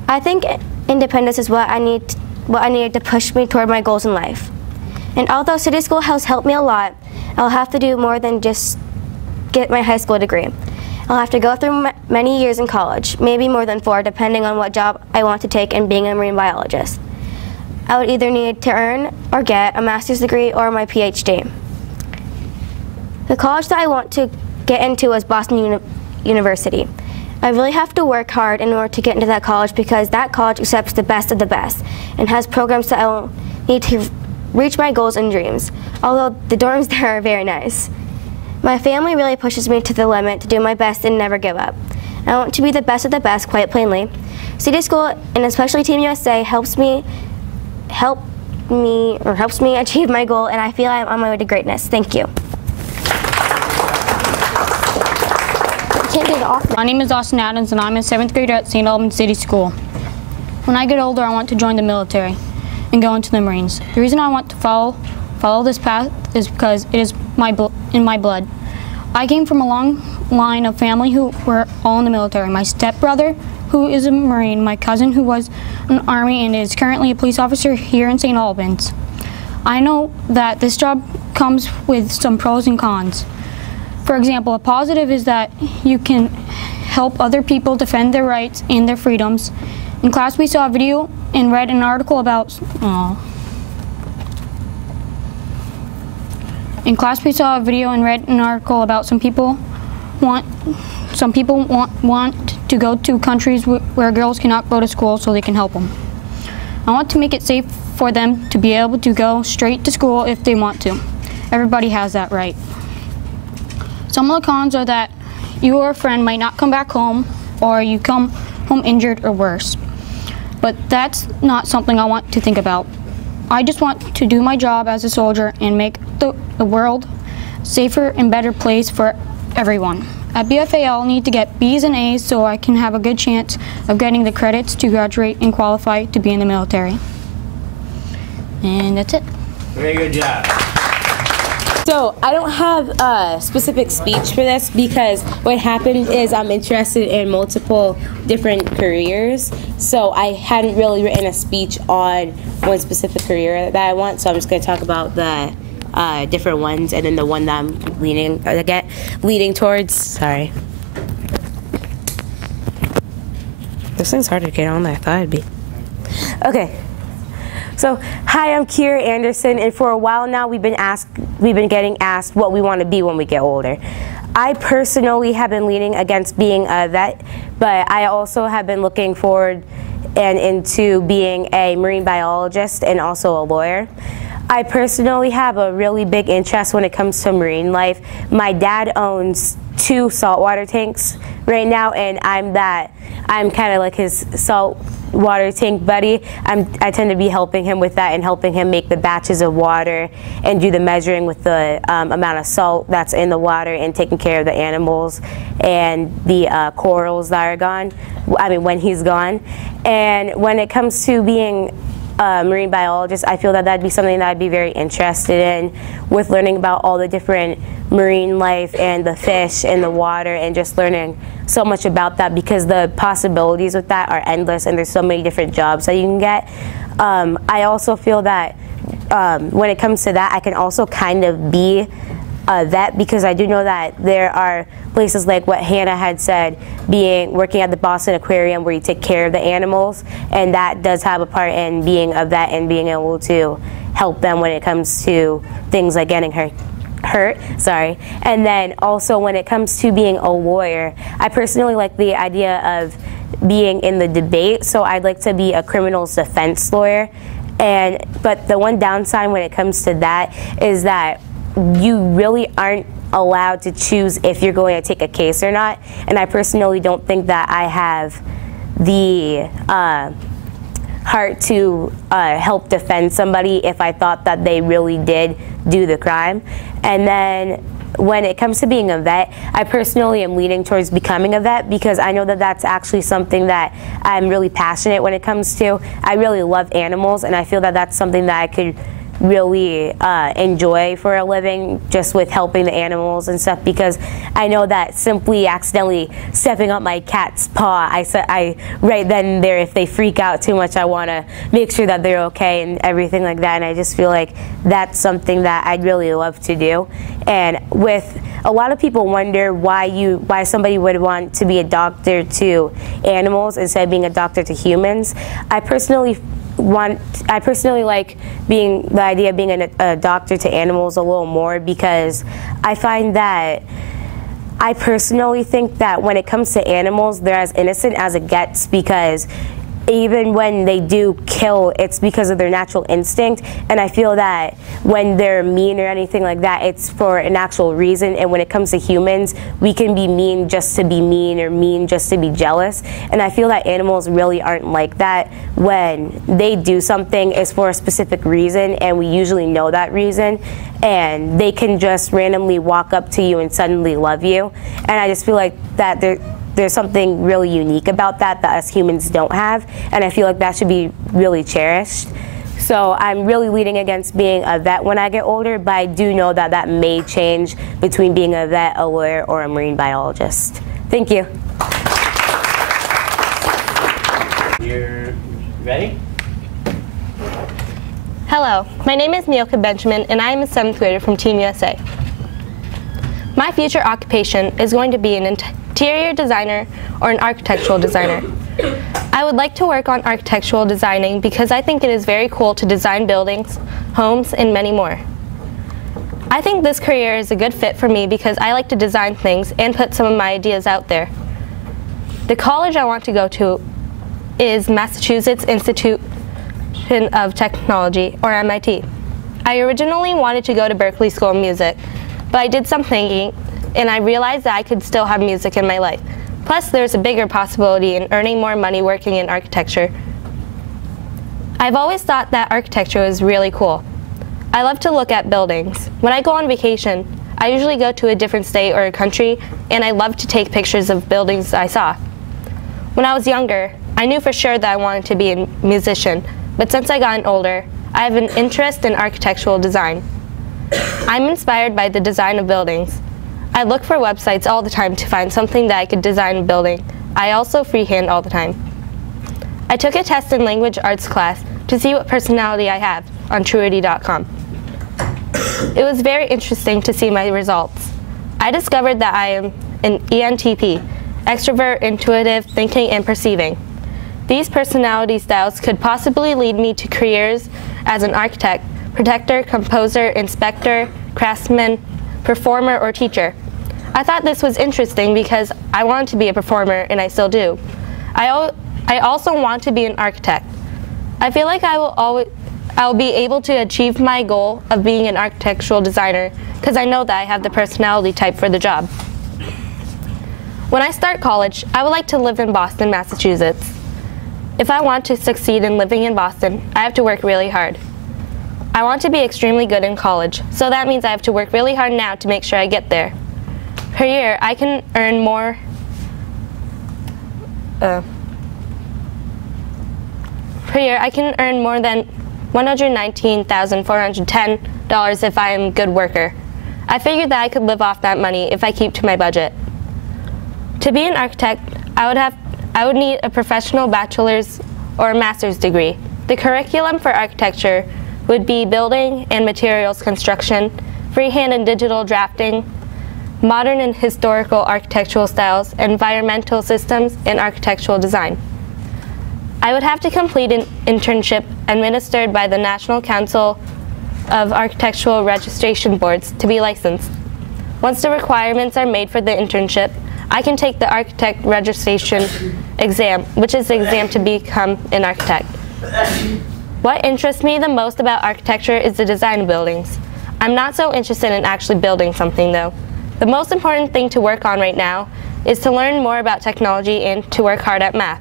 I think independence is what I needed to push me toward my goals in life. And although City School has helped me a lot, I'll have to do more than just get my high school degree. I'll have to go through many years in college, maybe more than 4, depending on what job I want to take in being a marine biologist. I would either need to earn or get a master's degree or my PhD. The college that I want to get into is Boston University. I really have to work hard in order to get into that college because that college accepts the best of the best and has programs that I will need to reach my goals and dreams, although the dorms there are very nice. My family really pushes me to the limit to do my best and never give up. I want to be the best of the best, quite plainly. City School, and especially Team USA, helps me achieve my goal, and I feel I'm on my way to greatness. Thank you. My name is Austin Adams, and I'm a 7th grader at St. Albans City School. When I get older, I want to join the military and go into the Marines. The reason I want to follow this path is because it is in my blood. I came from a long line of family who were all in the military. My stepbrother, who is a Marine, my cousin, who was in the Army and is currently a police officer here in St. Albans. I know that this job comes with some pros and cons. For example, a positive is that you can help other people defend their rights and their freedoms. In class, we saw a video and read an article about. In class, we saw a video and read an article about some people want to go to countries where girls cannot go to school so they can help them. I want to make it safe for them to be able to go straight to school if they want to. Everybody has that right. Some of the cons are that you or a friend might not come back home, or you come home injured or worse. but that's not something I want to think about. I just want to do my job as a soldier and make the world safer and better place for everyone. At BFA, I'll need to get B's and A's so I can have a good chance of getting the credits to graduate and qualify to be in the military. And that's it. Very good job. So I don't have a specific speech for this because what happened is I'm interested in multiple different careers. So I hadn't really written a speech on one specific career that I want. So I'm just going to talk about the different ones and then the one that I'm leaning towards. Sorry. This thing's harder to get on than I thought it'd be. Okay. So, hi, I'm Kira Anderson, and for a while now we've been getting asked what we want to be when we get older. I personally have been leaning against being a vet, but I also have been looking forward and into being a marine biologist and also a lawyer. I personally have a really big interest when it comes to marine life. My dad owns 2 saltwater tanks right now, and I'm kind of like his saltwater tank buddy. I tend to be helping him with that and helping him make the batches of water and do the measuring with the amount of salt that's in the water and taking care of the animals and the corals that are gone, when he's gone. And when it comes to being a marine biologist, I feel that that'd be something that I'd be very interested in, with learning about all the different marine life and the fish in the water and just learning so much about that, because the possibilities with that are endless and there's so many different jobs that you can get. I also feel that when it comes to that, I can also kind of be a vet, because I do know that there are places like what Hannah had said, working at the Boston Aquarium where you take care of the animals, and that does have a part in being a vet and being able to help them when it comes to things like getting hurt. And then also when it comes to being a lawyer, I personally like the idea of being in the debate, so I'd like to be a criminals defense lawyer. But the one downside when it comes to that is that you really aren't allowed to choose if you're going to take a case or not, and I personally don't think that I have the heart to help defend somebody if I thought that they really did do the crime. And then when it comes to being a vet, I personally am leaning towards becoming a vet, because I know that that's actually something that I'm really passionate when it comes to. I really love animals, and I feel that that's something that I could really enjoy for a living, just with helping the animals and stuff, because I know that simply accidentally stepping on my cat's paw, I right then and there, if they freak out too much, I want to make sure that they're okay and everything like that, and I just feel like that's something that I'd really love to do. And with a lot of people wonder why somebody would want to be a doctor to animals instead of being a doctor to humans. I personally like the idea of being a doctor to animals a little more, because I find that I personally think that when it comes to animals, they're as innocent as it gets, because even when they do kill, it's because of their natural instinct, and I feel that when they're mean or anything like that, it's for an actual reason. And when it comes to humans, we can be mean just to be mean, or mean just to be jealous, and I feel that animals really aren't like that. When they do something, it's for a specific reason, and we usually know that reason, and they can just randomly walk up to you and suddenly love you, and I just feel like that there's something really unique about that us humans don't have, and I feel like that should be really cherished. So I'm really leaning against being a vet when I get older, but I do know that that may change between being a vet, a lawyer, or a marine biologist. Thank you. You're ready? Hello, my name is Neilka Benjamin, and I am a 7th grader from Team USA. My future occupation is going to be an interior designer or an architectural designer. I would like to work on architectural designing because I think it is very cool to design buildings, homes, and many more. I think this career is a good fit for me because I like to design things and put some of my ideas out there. The college I want to go to is Massachusetts Institute of Technology, or MIT. I originally wanted to go to Berklee School of Music, but I did some thinking and I realized that I could still have music in my life. Plus, there's a bigger possibility in earning more money working in architecture. I've always thought that architecture was really cool. I love to look at buildings. When I go on vacation, I usually go to a different state or a country, and I love to take pictures of buildings I saw. When I was younger, I knew for sure that I wanted to be a musician, but since I got older, I have an interest in architectural design. I'm inspired by the design of buildings. I look for websites all the time to find something that I could design a building. I also freehand all the time. I took a test in language arts class to see what personality I have on truity.com. It was very interesting to see my results. I discovered that I am an ENTP, extrovert, intuitive, thinking, and perceiving. These personality styles could possibly lead me to careers as an architect, protector, composer, inspector, craftsman, performer, or teacher. I thought this was interesting because I wanted to be a performer, and I still do. I also want to be an architect. I feel like I will be able to achieve my goal of being an architectural designer because I know that I have the personality type for the job. When I start college, I would like to live in Boston, Massachusetts. If I want to succeed in living in Boston, I have to work really hard. I want to be extremely good in college, so that means I have to work really hard now to make sure I get there. Per year, I can earn more than $119,410 if I am a good worker. I figured that I could live off that money if I keep to my budget. To be an architect, I would need a professional bachelor's or a master's degree. The curriculum for architecture would be building and materials construction, freehand and digital drafting, modern and historical architectural styles, environmental systems, and architectural design. I would have to complete an internship administered by the National Council of Architectural Registration Boards to be licensed. Once the requirements are made for the internship, I can take the architect registration exam, which is the exam to become an architect. What interests me the most about architecture is the design of buildings. I'm not so interested in actually building something though. The most important thing to work on right now is to learn more about technology and to work hard at math.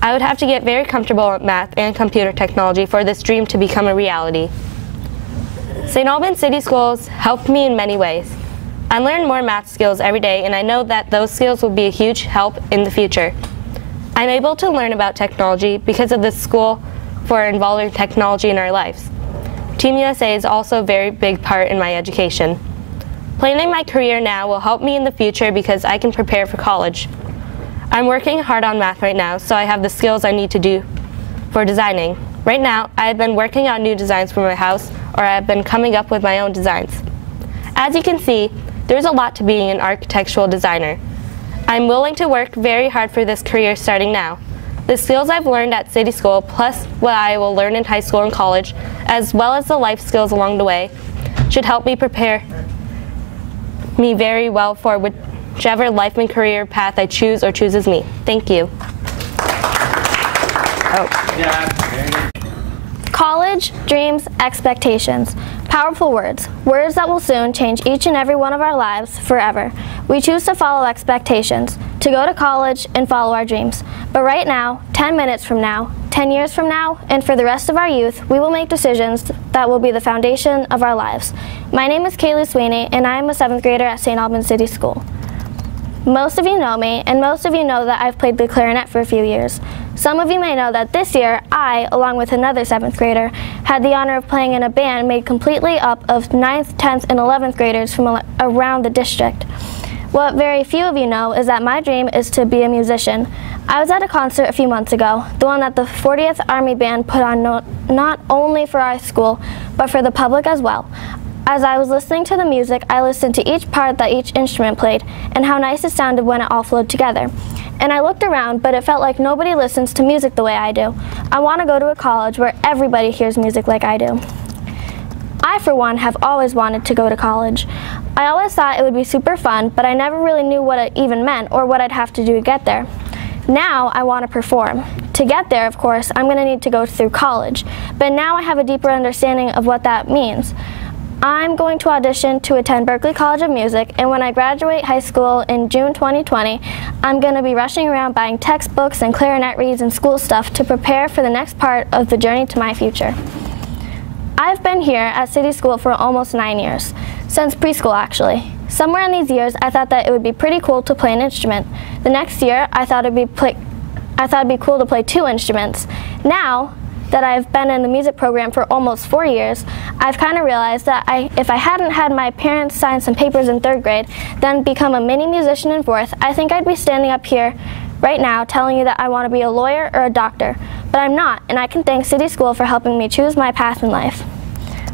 I would have to get very comfortable with math and computer technology for this dream to become a reality. St. Albans City Schools helped me in many ways. I learn more math skills every day, and I know that those skills will be a huge help in the future. I'm able to learn about technology because of this school for involving technology in our lives. Team USA is also a very big part in my education. Planning my career now will help me in the future because I can prepare for college. I'm working hard on math right now, so I have the skills I need to do for designing. Right now, I have been working on new designs for my house, or I have been coming up with my own designs. As you can see, there's a lot to being an architectural designer. I'm willing to work very hard for this career starting now. The skills I've learned at City School, plus what I will learn in high school and college, as well as the life skills along the way, should help me prepare me very well for whichever life and career path I choose or chooses me. Thank you. College, dreams, expectations. Powerful words. Words that will soon change each and every one of our lives forever. We choose to follow expectations, to go to college and follow our dreams. But right now, 10 minutes from now, 10 years from now, and for the rest of our youth, we will make decisions that will be the foundation of our lives. My name is Kaylee Sweeney, and I am a 7th grader at St. Albans City School. Most of you know me, and most of you know that I've played the clarinet for a few years. Some of you may know that this year, I, along with another 7th grader, had the honor of playing in a band made completely up of 9th, 10th, and 11th graders from around the district. What very few of you know is that my dream is to be a musician. I was at a concert a few months ago, the one that the 40th Army Band put on not only for our school, but for the public as well. As I was listening to the music, I listened to each part that each instrument played, and how nice it sounded when it all flowed together. And I looked around, but it felt like nobody listens to music the way I do. I want to go to a college where everybody hears music like I do. I, for one, have always wanted to go to college. I always thought it would be super fun, but I never really knew what it even meant or what I'd have to do to get there. Now I want to perform. To get there, of course, I'm going to need to go through college, but now I have a deeper understanding of what that means. I'm going to audition to attend Berklee College of Music, and when I graduate high school in June 2020, I'm going to be rushing around buying textbooks and clarinet reeds and school stuff to prepare for the next part of the journey to my future. I've been here at City School for almost 9 years, since preschool actually. Somewhere in these years, I thought that it would be pretty cool to play an instrument. The next year, I thought it'd be cool to play 2 instruments. Now that I've been in the music program for almost 4 years, I've kind of realized that if I hadn't had my parents sign some papers in 3rd grade, then become a mini musician in 4th, I think I'd be standing up here right now telling you that I want to be a lawyer or a doctor. But I'm not, and I can thank City School for helping me choose my path in life.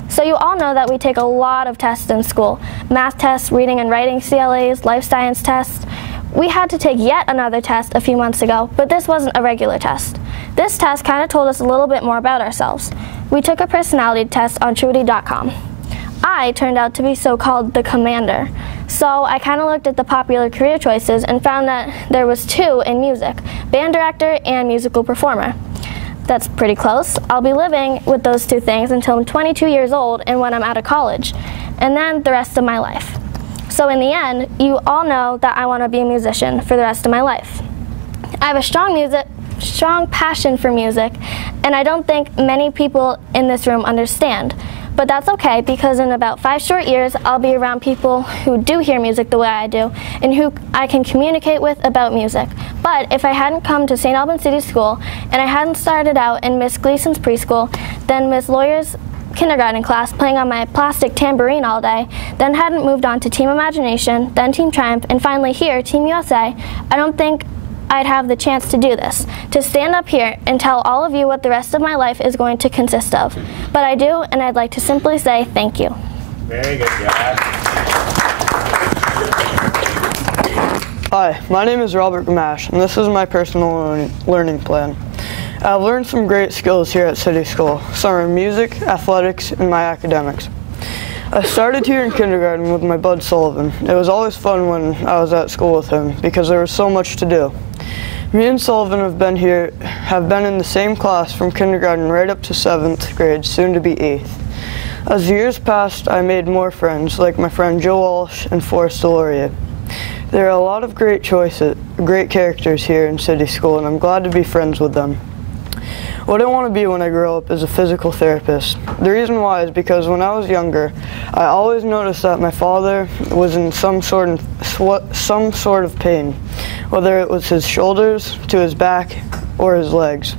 So you all know that we take a lot of tests in school. Math tests, reading and writing CLAs, life science tests. We had to take yet another test a few months ago, but this wasn't a regular test. This test kind of told us a little bit more about ourselves. We took a personality test on Truity.com. I turned out to be so-called the commander. So I kind of looked at the popular career choices and found that there was 2 in music, band director and musical performer. That's pretty close. I'll be living with those 2 things until I'm 22 years old and when I'm out of college, and then the rest of my life. So in the end, you all know that I want to be a musician for the rest of my life. I have a strong passion for music, and I don't think many people in this room understand. But that's okay, because in about 5 short years, I'll be around people who do hear music the way I do, and who I can communicate with about music. But if I hadn't come to St. Albans City School, and I hadn't started out in Miss Gleason's preschool, then Miss Lawyer's kindergarten class playing on my plastic tambourine all day, then hadn't moved on to Team Imagination, then Team Triumph, and finally here, Team USA, I don't think I'd have the chance to do this, to stand up here and tell all of you what the rest of my life is going to consist of. But I do, and I'd like to simply say thank you. Very good job. Hi, my name is Robert Gamache, and this is my personal learning plan. I've learned some great skills here at City School, some in music, athletics, and my academics. I started here in kindergarten with my bud Sullivan. It was always fun when I was at school with him because there was so much to do. Me and Sullivan have been in the same class from kindergarten right up to 7th grade, soon to be 8th. As the years passed, I made more friends, like my friend Joe Walsh and Forrest Deloria. There are a lot of great characters here in City School, and I'm glad to be friends with them. What I want to be when I grow up is a physical therapist. The reason why is because when I was younger, I always noticed that my father was in some sort of pain, whether it was his shoulders, to his back, or his legs.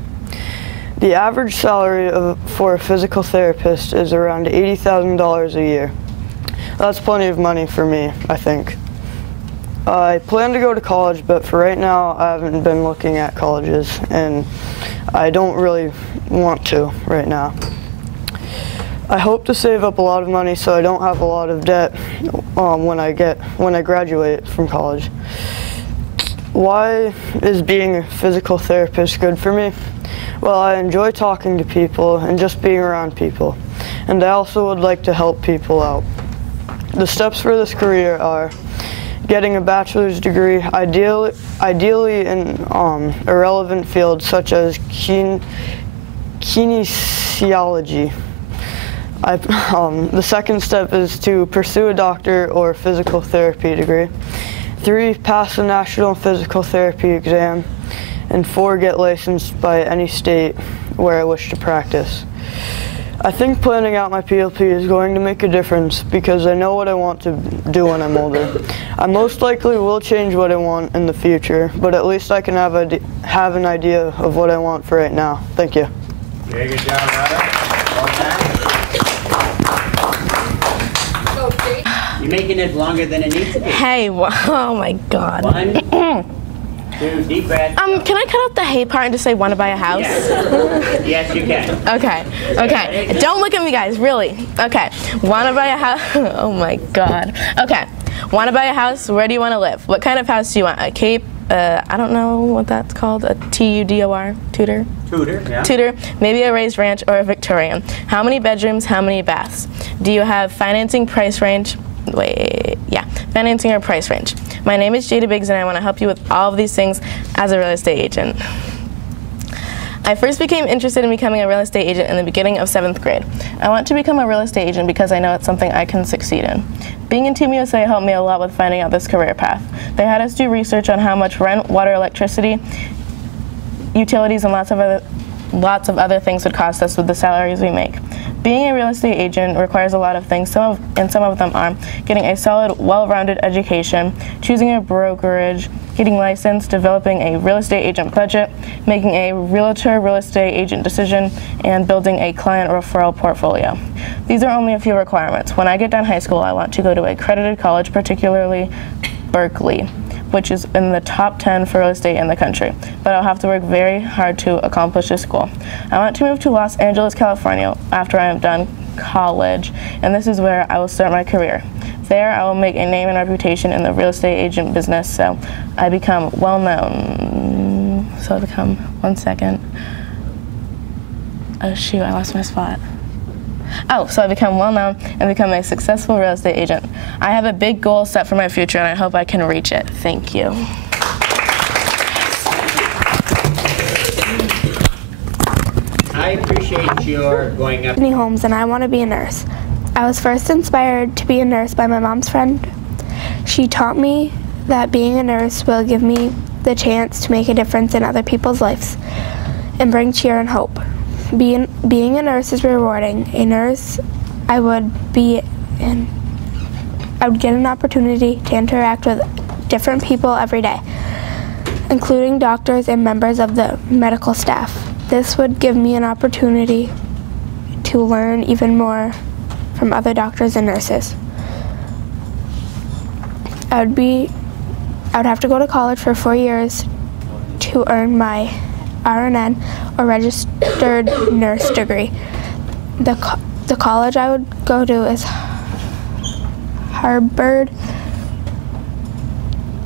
The average salary for a physical therapist is around $80,000 a year. That's plenty of money for me, I think. I plan to go to college, but for right now, I haven't been looking at colleges, and I don't really want to right now. I hope to save up a lot of money so I don't have a lot of debt when I graduate from college. Why is being a physical therapist good for me? Well, I enjoy talking to people and just being around people, and I also would like to help people out. The steps for this career are getting a bachelor's degree, ideally in a relevant field such as kinesiology. The second step is to pursue a doctor or physical therapy degree. 3, pass the National Physical Therapy exam. And 4, get licensed by any state where I wish to practice. I think planning out my PLP is going to make a difference because I know what I want to do when I'm older. I most likely will change what I want in the future, but at least I can have an idea of what I want for right now. Thank you. Very good job, Robert. Well done. You're making it longer than it needs to be. Hey, oh my God. 1, 2, deep breath. Can I cut out the hey part and just say want to buy a house? Yes, yes you can. Okay. Don't look at me, guys, really. Okay, want to buy a house? Oh my God. Okay, want to buy a house? Where do you want to live? What kind of house do you want? A Cape? I don't know what that's called. A TUDOR? Tutor? Tutor, yeah. Tutor. Maybe a raised ranch or a Victorian. How many bedrooms? How many baths? Do you have financing, price range? Financing or price range. My name is Jada Biggs and I want to help you with all of these things as a real estate agent. I first became interested in becoming a real estate agent in the beginning of 7th grade. I want to become a real estate agent because I know it's something I can succeed in. Being in Team USA helped me a lot with finding out this career path. They had us do research on how much rent, water, electricity, utilities, and lots of other things would cost us with the salaries we make. Being a real estate agent requires a lot of things, some of them are getting a solid, well-rounded education, choosing a brokerage, getting licensed, developing a real estate agent budget, making a realtor real estate agent decision, and building a client referral portfolio. These are only a few requirements. When I get done high school, I want to go to a accredited college, particularly Berkeley, which is in the top 10 for real estate in the country, but I'll have to work very hard to accomplish this goal. I want to move to Los Angeles, California after I am done college, and this is where I will start my career. There, I will make a name and reputation in the real estate agent business, so I become well known. So I become, one second. Oh shoot, I lost my spot. Oh, so I become well known and become a successful real estate agent. I have a big goal set for my future and I hope I can reach it. Thank you. I appreciate your going up. Homes, and I want to be a nurse. I was first inspired to be a nurse by my mom's friend. She taught me that being a nurse will give me the chance to make a difference in other people's lives and bring cheer and hope. Being a nurse is rewarding. A nurse, I would get an opportunity to interact with different people every day, including doctors and members of the medical staff. This would give me an opportunity to learn even more from other doctors and nurses. I would have to go to college for 4 years to earn my RNN or registered nurse degree. The college I would go to is Harvard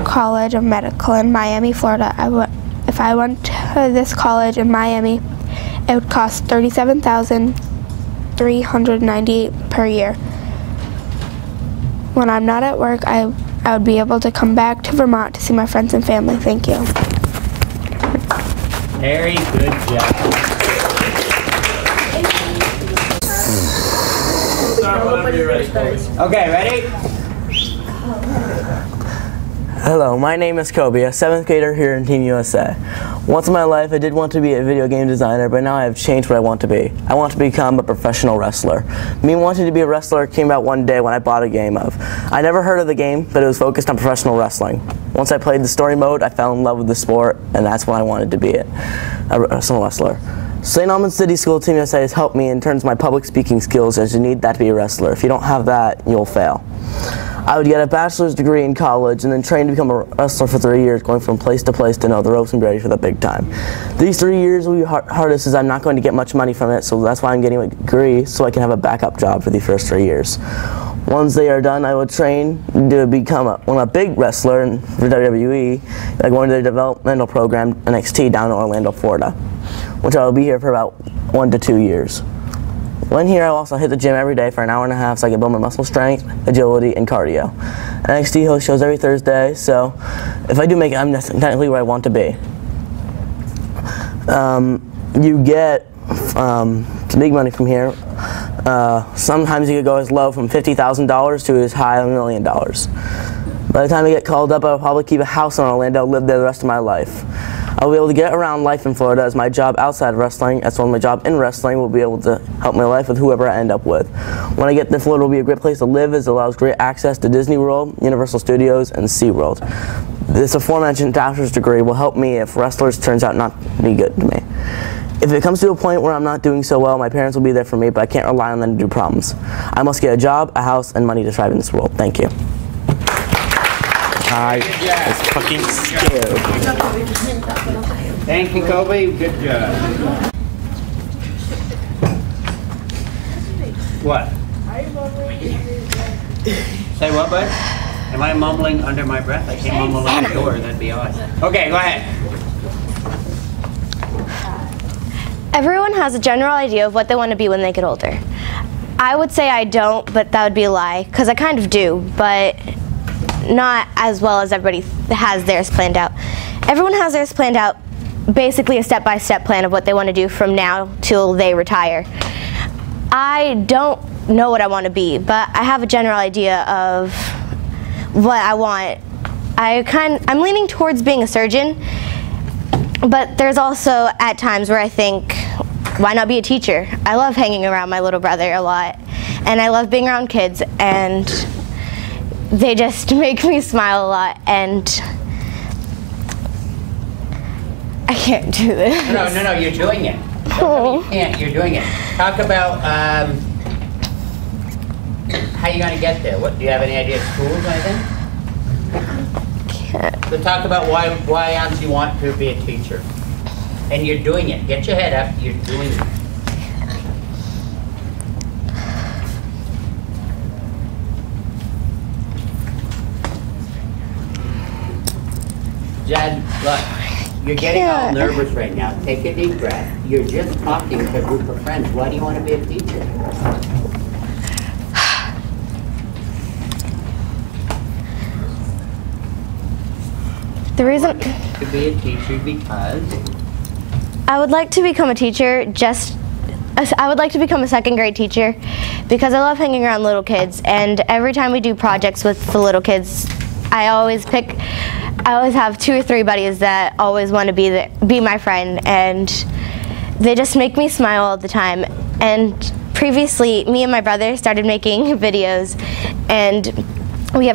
College of Medical in Miami, Florida. If I went to this college in Miami, it would cost $37,398 per year. When I'm not at work, I would be able to come back to Vermont to see my friends and family. Thank you. Very good job. Okay, ready? Hello, my name is Kobe, a 7th grader here in Team USA. Once in my life, I did want to be a video game designer, but now I have changed what I want to be. I want to become a professional wrestler. Me wanting to be a wrestler came about one day when I bought a game of. I never heard of the game, but it was focused on professional wrestling. Once I played the story mode, I fell in love with the sport, and that's when I wanted to be a professional wrestler. St. Albans City School Team USA has helped me in terms of my public speaking skills, as you need that to be a wrestler. If you don't have that, you'll fail. I would get a bachelor's degree in college and then train to become a wrestler for 3 years, going from place to place to know the ropes and be ready for the big time. These 3 years will be hardest as I'm not going to get much money from it, so that's why I'm getting a degree, so I can have a backup job for the first 3 years. Once they are done, I would train to become a big wrestler for WWE, going to the developmental program NXT down in Orlando, Florida, which I will be here for about 1 to 2 years. When here, I'll also hit the gym every day for an hour and a half so I can build my muscle strength, agility, and cardio. NXT hosts shows every Thursday, so if I do make it, I'm technically where I want to be. You get big money from here. Sometimes you could go as low from $50,000 to as high as $1 million. By the time I get called up, I'll probably keep a house in Orlando, live there the rest of my life. I'll be able to get around life in Florida as my job outside of wrestling, as well as my job in wrestling will be able to help my life with whoever I end up with. When I get to Florida, it will be a great place to live as it allows great access to Disney World, Universal Studios, and SeaWorld. This aforementioned bachelor's degree will help me if wrestlers turns out not to be good to me. If it comes to a point where I'm not doing so well, my parents will be there for me, but I can't rely on them to do problems. I must get a job, a house, and money to thrive in this world. Thank you. I was fucking scared. Thank you, Kobe. Good job. What? Say what, bud? Am I mumbling under my breath? I can't mumble on the door. That'd be odd. Okay, go ahead. Everyone has a general idea of what they want to be when they get older. I would say I don't, but that would be a lie, because I kind of do, but not as well as everybody has theirs planned out. Everyone has theirs planned out, basically a step-by-step plan of what they want to do from now till they retire. I don't know what I want to be, but I have a general idea of what I want. I'm leaning towards being a surgeon, but there's also at times where I think, why not be a teacher? I love hanging around my little brother a lot, and I love being around kids, and they just make me smile a lot, and I can't do this. No, you're doing it. You can't, you're doing it. Talk about how you're going to get there. What, do you have any idea of schools or anything? So talk about why else you want to be a teacher. And you're doing it. Get your head up, you're doing it. Jed, look, you're getting all nervous right now. Take a deep breath. You're just talking to a group of friends. Why do you want to be a teacher? The reason to be a teacher because I would like to become a teacher, I would like to become a second grade teacher because I love hanging around little kids, and every time we do projects with the little kids, I always have 2 or 3 buddies that always want to be my friend, and they just make me smile all the time. And previously, me and my brother started making videos, and we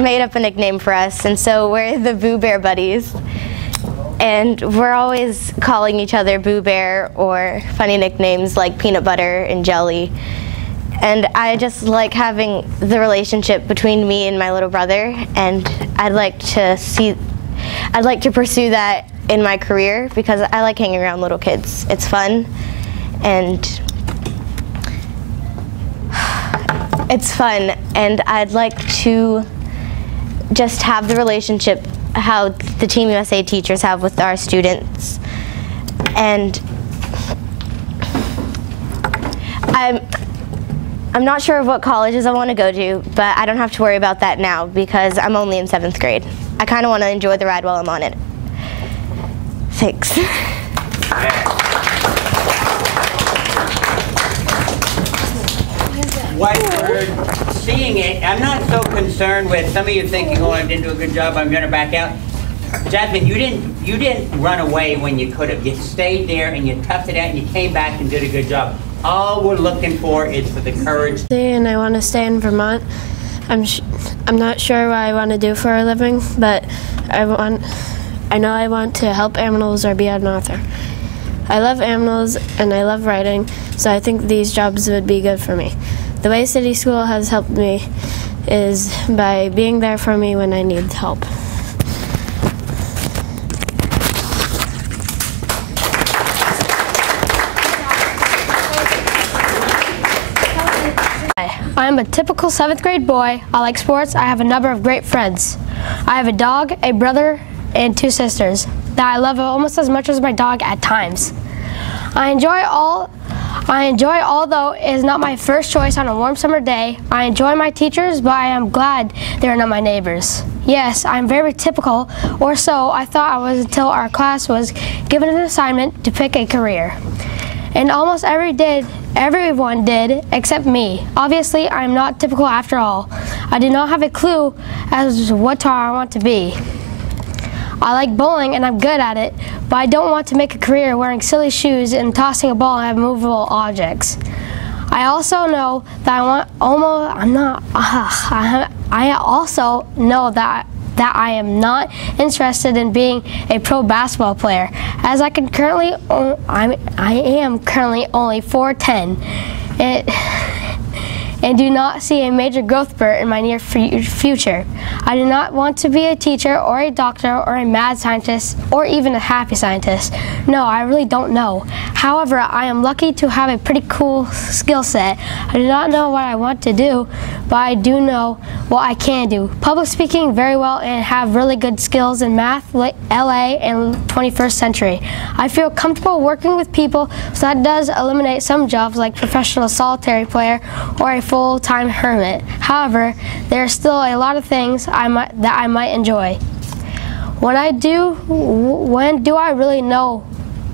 made up a nickname for us, and so we're the Boo Bear Buddies. And we're always calling each other Boo Bear or funny nicknames like Peanut Butter and Jelly. And I just like having the relationship between me and my little brother, and I'd like to pursue that in my career because I like hanging around little kids. It's fun, and I'd like to just have the relationship how the Team USA teachers have with our students. And I'm not sure of what colleges I want to go to, but I don't have to worry about that now because I'm only in 7th grade. I kind of want to enjoy the ride while I'm on it. Thanks. What we're seeing it, I'm not so concerned with some of you thinking, oh, I didn't do a good job, I'm going to back out. Jasmine, you didn't run away when you could have. You stayed there and you toughed it out and you came back and did a good job. All we're looking for is for the courage. And I want to stay in Vermont. I'm not sure what I want to do for a living, but I know I want to help animals or be an author. I love animals and I love writing, so I think these jobs would be good for me. The way City School has helped me is by being there for me when I need help. I'm a typical 7th grade boy. I like sports. I have a number of great friends. I have a dog, a brother, and 2 sisters that I love almost as much as my dog at times. I enjoy although it is not my first choice on a warm summer day. I enjoy my teachers, but I am glad they are not my neighbors. Yes, I'm very typical, or so I thought I was until our class was given an assignment to pick a career. And almost everyone did, except me. Obviously, I'm not typical after all. I do not have a clue as to what I want to be. I like bowling and I'm good at it, but I don't want to make a career wearing silly shoes and tossing a ball at movable objects. I also know that I also know that I am not interested in being a pro basketball player, as I am currently only 4'10", and do not see a major growth spurt in my near future. I do not want to be a teacher or a doctor or a mad scientist or even a happy scientist. No, I really don't know. However, I am lucky to have a pretty cool skill set. I do not know what I want to do, but I do know what I can do. Public speaking very well and have really good skills in math, LA, and 21st century. I feel comfortable working with people, so that does eliminate some jobs like professional solitary player or a full-time hermit. However, there are still a lot of things that I might enjoy. When do I really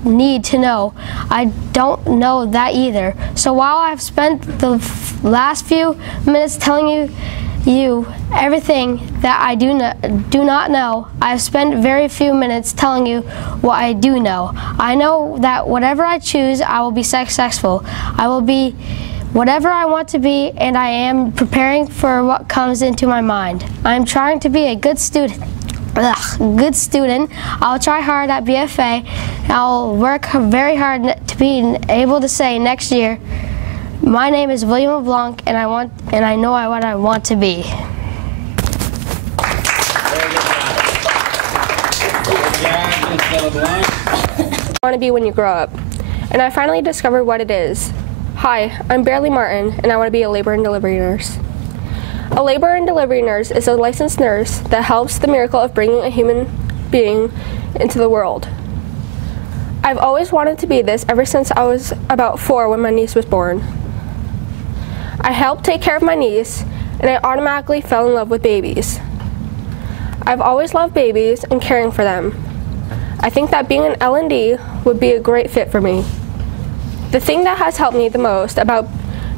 need to know? I don't know that either. So while I've spent the last few minutes telling you everything that I do not know, I've spent very few minutes telling you what I do know. I know that whatever I choose, I will be successful. I will be whatever I want to be, and I am preparing for what comes into my mind. I am trying to be a good student. I'll try hard at BFA. I'll work very hard to be able to say next year, my name is William LeBlanc, and I know what I want to be. Want to be when you grow up, and I finally discovered what it is. Hi, I'm Barely Martin, and I want to be a labor and delivery nurse. A labor and delivery nurse is a licensed nurse that helps the miracle of bringing a human being into the world. I've always wanted to be this ever since I was about 4 when my niece was born. I helped take care of my niece, and I automatically fell in love with babies. I've always loved babies and caring for them. I think that being an L&D would be a great fit for me. The thing that has helped me the most about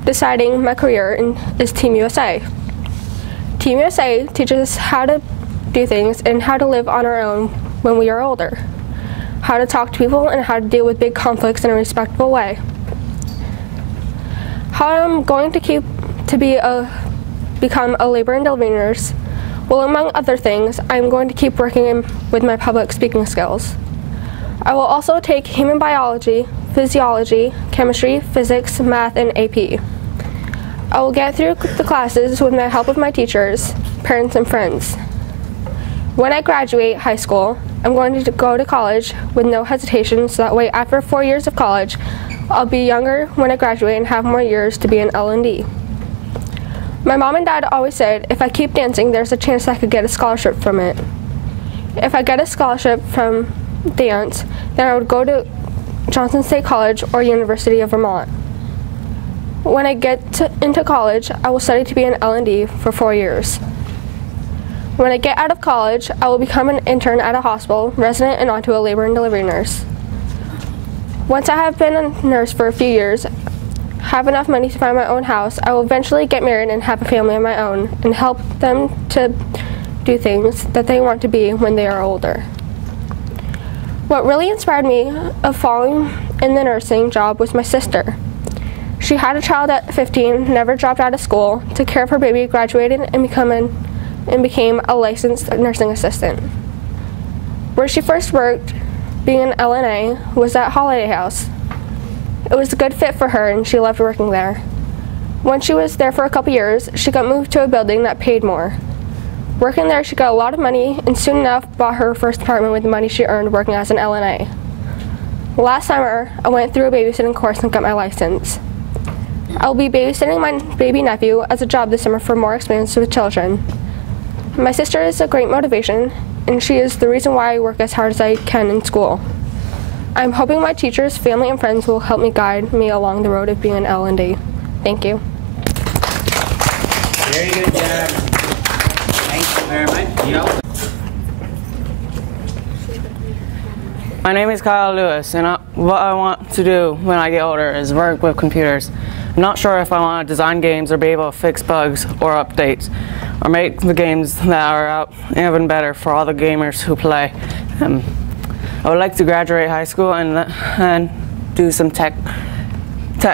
deciding my career is Team USA. Team USA teaches us how to do things and how to live on our own when we are older, how to talk to people and how to deal with big conflicts in a respectful way. How I'm going to become a labor and delivery nurse? Well, among other things, I'm going to keep working with my public speaking skills. I will also take human biology, physiology, chemistry, physics, math, and AP. I will get through the classes with the help of my teachers, parents, and friends. When I graduate high school, I'm going to go to college with no hesitation, so that way after 4 years of college, I'll be younger when I graduate and have more years to be an L&D. My mom and dad always said if I keep dancing, there's a chance I could get a scholarship from it. If I get a scholarship from dance, then I would go to Johnson State College or University of Vermont. When I get into college, I will study to be an L&D for 4 years. When I get out of college, I will become an intern at a hospital, resident, and onto a labor and delivery nurse. Once I have been a nurse for a few years, have enough money to buy my own house, I will eventually get married and have a family of my own and help them to do things that they want to be when they are older. What really inspired me of falling in the nursing job was my sister. She had a child at 15, never dropped out of school, took care of her baby, graduated, and became a licensed nursing assistant. Where she first worked, being an LNA, was at Holiday House. It was a good fit for her, and she loved working there. Once she was there for a couple years, she got moved to a building that paid more. Working there, she got a lot of money, and soon enough bought her first apartment with the money she earned working as an LNA. Last summer, I went through a babysitting course and got my license. I will be babysitting my baby nephew as a job this summer for more experience with children. My sister is a great motivation, and she is the reason why I work as hard as I can in school. I'm hoping my teachers, family, and friends will help me guide me along the road of being an L&D. Thank you. Very good job. Thank you very much. Joe? My name is Kyle Lewis, and what I want to do when I get older is work with computers. I'm not sure if I want to design games or be able to fix bugs or updates, or make the games that are out even better for all the gamers who play. I would like to graduate high school and do some tech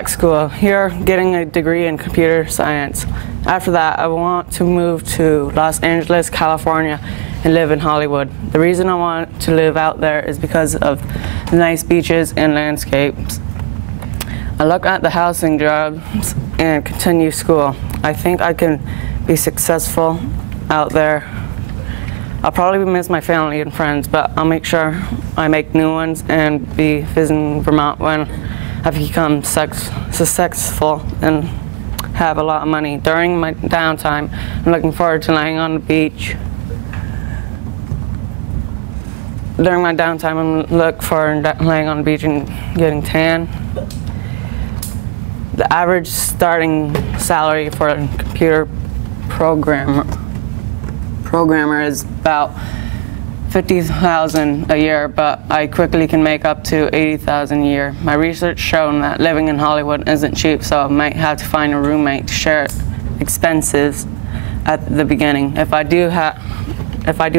school. Here, getting a degree in computer science. After that, I want to move to Los Angeles, California, and live in Hollywood. The reason I want to live out there is because of the nice beaches and landscapes. I look at the housing jobs and continue school. I think I can be successful out there. I'll probably miss my family and friends, but I'll make sure I make new ones and be visiting Vermont when I become successful and have a lot of money. During my downtime, I'm looking forward to laying on the beach. During my downtime, I'm looking forward to laying on the beach and getting tan. The average starting salary for a computer programmer is about $50,000 a year, but I quickly can make up to $80,000 a year. My research shown that living in Hollywood isn't cheap, so I might have to find a roommate to share expenses at the beginning. If I do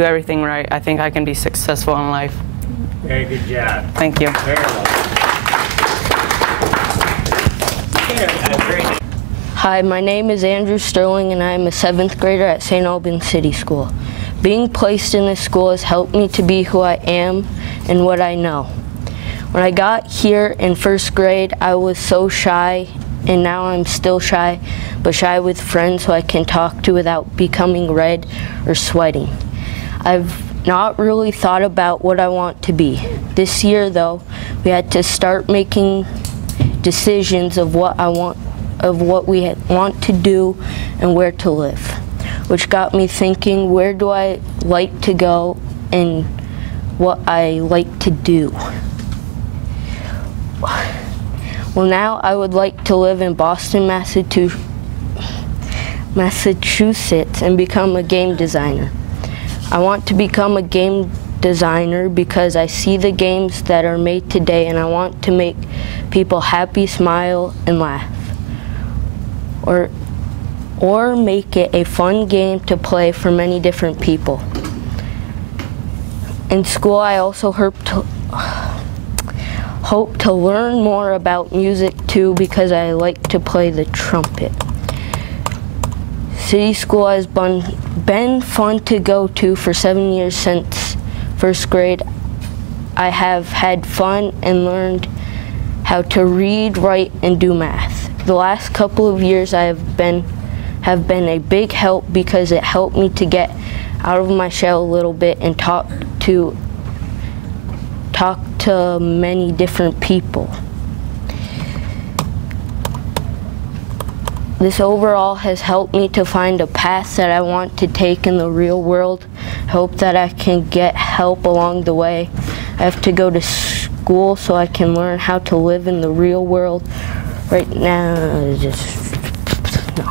everything right, I think I can be successful in life. Very good job. Thank you. Very well. Hi, my name is Andrew Sterling and I am a 7th grader at St. Albans City School. Being placed in this school has helped me to be who I am and what I know. When I got here in 1st grade, I was so shy, and now I'm still shy, but shy with friends who I can talk to without becoming red or sweating. I've not really thought about what I want to be. This year though, we had to start making decisions of what we want to do and where to live, which got me thinking, where do I like to go and what I like to do. Well, now I would like to live in Boston, Massachusetts and become a game designer. I want to become a game designer because I see the games that are made today and I want to make people happy, smile, and laugh. Or make it a fun game to play for many different people. In school, I also hope to learn more about music too because I like to play the trumpet. City school has been fun to go to for 7 years since 1st grade. I have had fun and learned how to read, write, and do math. The last couple of years have been a big help because it helped me to get out of my shell a little bit and talk to many different people. This overall has helped me to find a path that I want to take in the real world. I hope that I can get help along the way. I have to go to school so I can learn how to live in the real world. Right now, just no.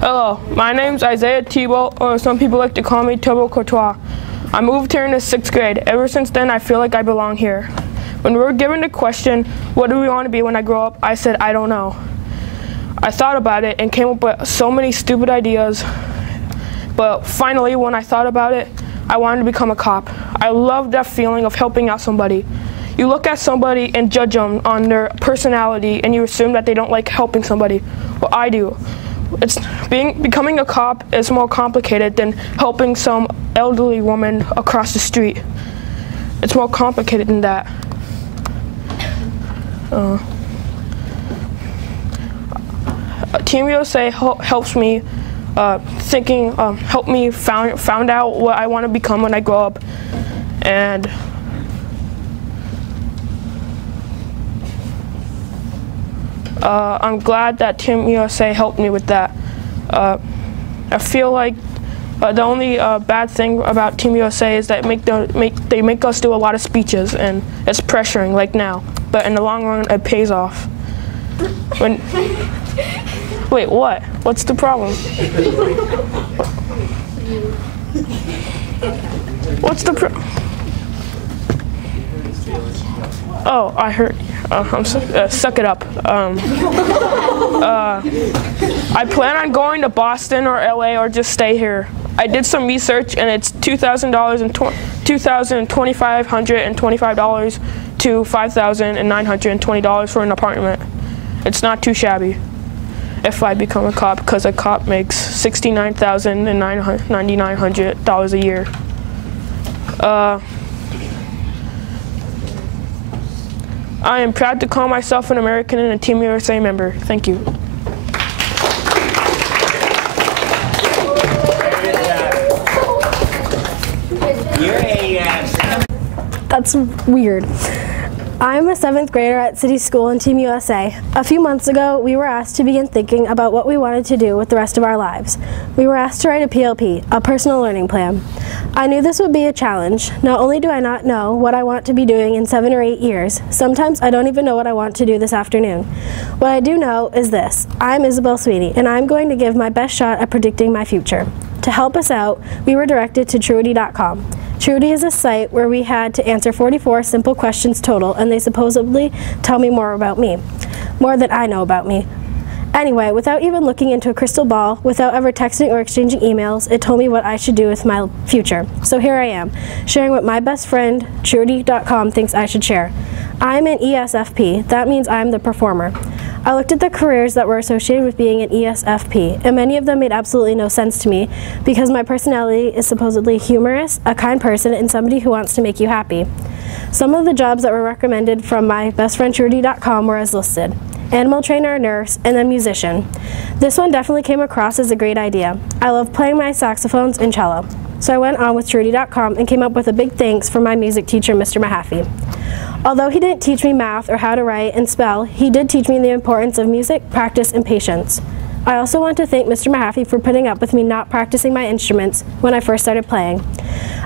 Hello, my name's Isaiah Tebow, or some people like to call me Turbo Courtois. I moved here in the 6th grade. Ever since then, I feel like I belong here. When we were given the question, what do we want to be when I grow up, I said, I don't know. I thought about it and came up with so many stupid ideas. But finally, when I thought about it, I wanted to become a cop. I love that feeling of helping out somebody. You look at somebody and judge them on their personality and you assume that they don't like helping somebody. Well, I do. Becoming a cop is more complicated than helping some elderly woman across the street. It's more complicated than that. Team USA helps me helped me found out what I want to become when I grow up, and I'm glad that Team USA helped me with that. I feel like the only bad thing about Team USA is that they make us do a lot of speeches, and it's pressuring like now. But in the long run, it pays off. Wait, what? What's the problem? What's the Oh, I heard. Suck it up. I plan on going to Boston or LA or just stay here. I did some research and it's $2,000 and $2,525 to $5,920 for an apartment. It's not too shabby if I become a cop, because a cop makes $69,900 a year. I am proud to call myself an American and a Team USA member. Thank you. That's weird. I'm a 7th grader at City School in Team USA. A few months ago, we were asked to begin thinking about what we wanted to do with the rest of our lives. We were asked to write a PLP, a personal learning plan. I knew this would be a challenge. Not only do I not know what I want to be doing in 7 or 8 years, sometimes I don't even know what I want to do this afternoon. What I do know is this: I'm Isabel Sweeney, and I'm going to give my best shot at predicting my future. To help us out, we were directed to Truity.com. Truity is a site where we had to answer 44 simple questions total, and they supposedly tell me more about me, more than I know about me. Anyway, without even looking into a crystal ball, without ever texting or exchanging emails, it told me what I should do with my future. So here I am, sharing what my best friend, Truity.com, thinks I should share. I'm an ESFP. That means I'm the performer. I looked at the careers that were associated with being an ESFP, and many of them made absolutely no sense to me because my personality is supposedly humorous, a kind person, and somebody who wants to make you happy. Some of the jobs that were recommended from my best friend Truity.com were as listed: animal trainer, nurse, and then musician. This one definitely came across as a great idea. I love playing my saxophones and cello. So I went on with Truity.com and came up with a big thanks for my music teacher, Mr. Mahaffey. Although he didn't teach me math or how to write and spell, he did teach me the importance of music, practice, and patience. I also want to thank Mr. Mahaffey for putting up with me not practicing my instruments when I first started playing.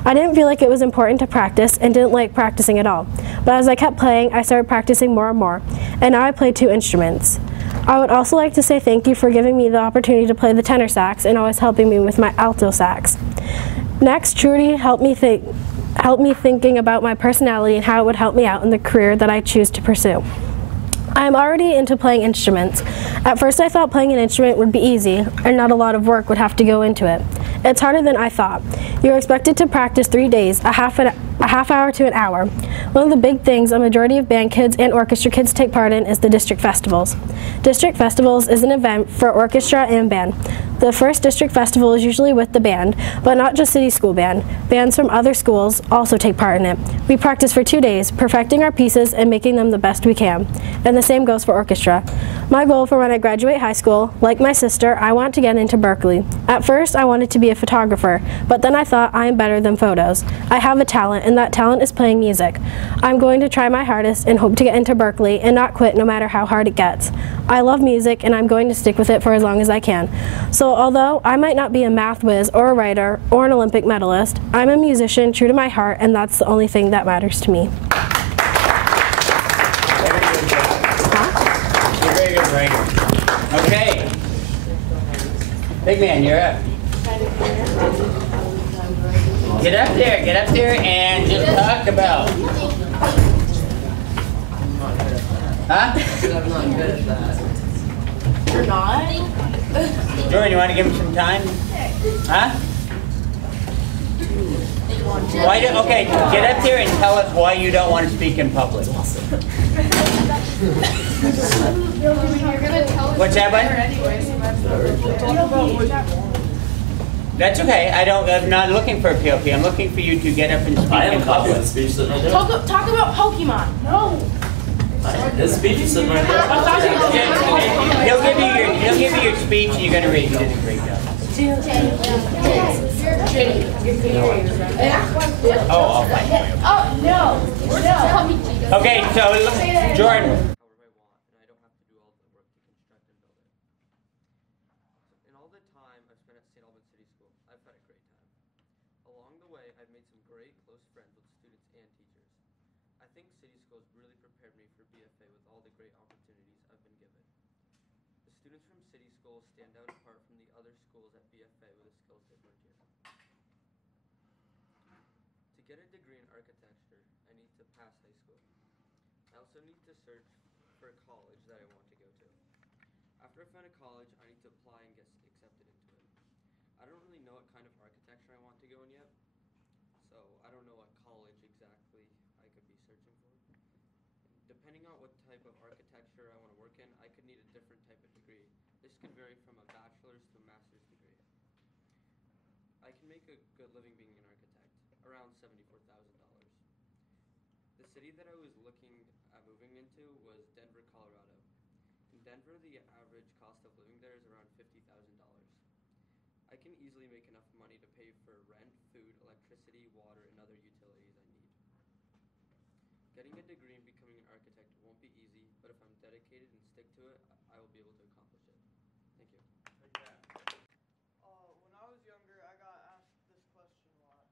I didn't feel like it was important to practice and didn't like practicing at all, but as I kept playing, I started practicing more and more, and now I play 2 instruments. I would also like to say thank you for giving me the opportunity to play the tenor sax and always helping me with my alto sax. Next, Truity helped me thinking about my personality and how it would help me out in the career that I choose to pursue. I am already into playing instruments. At first I thought playing an instrument would be easy and not a lot of work would have to go into it. It's harder than I thought. You're expected to practice 3 days, a half hour to an hour. One of the big things a majority of band kids and orchestra kids take part in is the district festivals. District festivals is an event for orchestra and band. The first district festival is usually with the band, but not just city school band. Bands from other schools also take part in it. We practice for 2 days, perfecting our pieces and making them the best we can. And the same goes for orchestra. My goal for when I graduate high school, like my sister, I want to get into Berkeley. At first, I wanted to be a photographer, but then I thought I am better than photos. I have a talent, and that talent is playing music. I'm going to try my hardest and hope to get into Berkeley and not quit no matter how hard it gets. I love music, and I'm going to stick with it for as long as I can. So although I might not be a math whiz or a writer or an Olympic medalist, I'm a musician true to my heart, and that's the only thing that matters to me. Very good writer. Okay. Big man, you're up. Get up there and just talk about. Huh? I'm not good at that. You're not? Jordan, you want to give him some time? Huh? Okay, get up there and tell us why you don't want to speak in public. What's that, bud? That's okay. I'm not looking for a PLP. I'm looking for you to get up and speak in public. Talk about Pokemon. No. His speech is sitting right there. He'll give you your speech and you're going to read. You did a great job. Oh, I'll find you. Oh, no. Okay, so Jordan. In all the time I've spent at St. Albans City School, I've had a great time. Along the way, I've made some great close friends with students and teachers. I think City Schools really prepared me for BFA with all the great opportunities I've been given. The students from City Schools stand out apart from the other schools at BFA with the skills they've learned here. To get a degree in architecture, I need to pass high school. I also need to search for a college that I want to go to. After I find a college, I need to apply and get accepted into it. I don't really know what kind of architecture I want to go in yet, so I don't know what college exactly I could be searching for. Depending on what type of architecture I want to work in, I could need a different type of degree. This can vary from a bachelor's to a master's degree. I can make a good living being an architect, around $74,000. The city that I was looking at moving into was Denver, Colorado. In Denver, the average cost of living there is around $50,000. I can easily make enough money to pay for rent, food, electricity, water, and other utilities I need. Getting a degree and becoming an architect won't be easy, but if I'm dedicated and stick to it, I will be able to accomplish it. Thank you. When I was younger, I got asked this question a lot.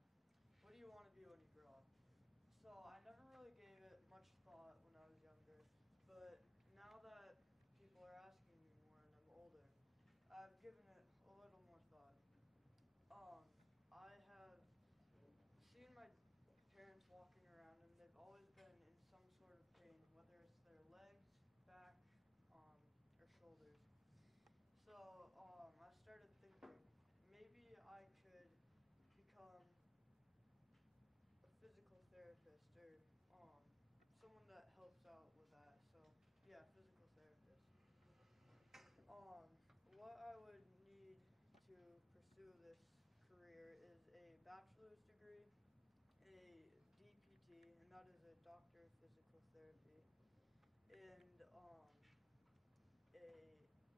and a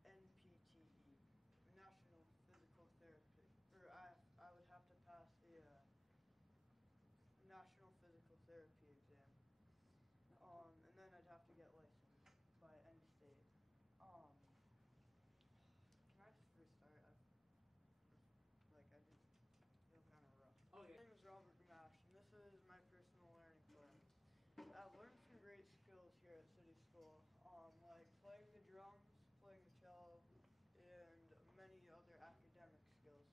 NPTE, National Physical Therapy, or I would have to pass the National Physical Therapy exam, and then I'd have to get licensed by any state. Can I just restart? I just feel kind of rough. Oh, yeah. My name is Robert Gamash, and this is my personal learning plan. I've learned some great skills here at City School, like playing the drums, playing the cello, and many other academic skills.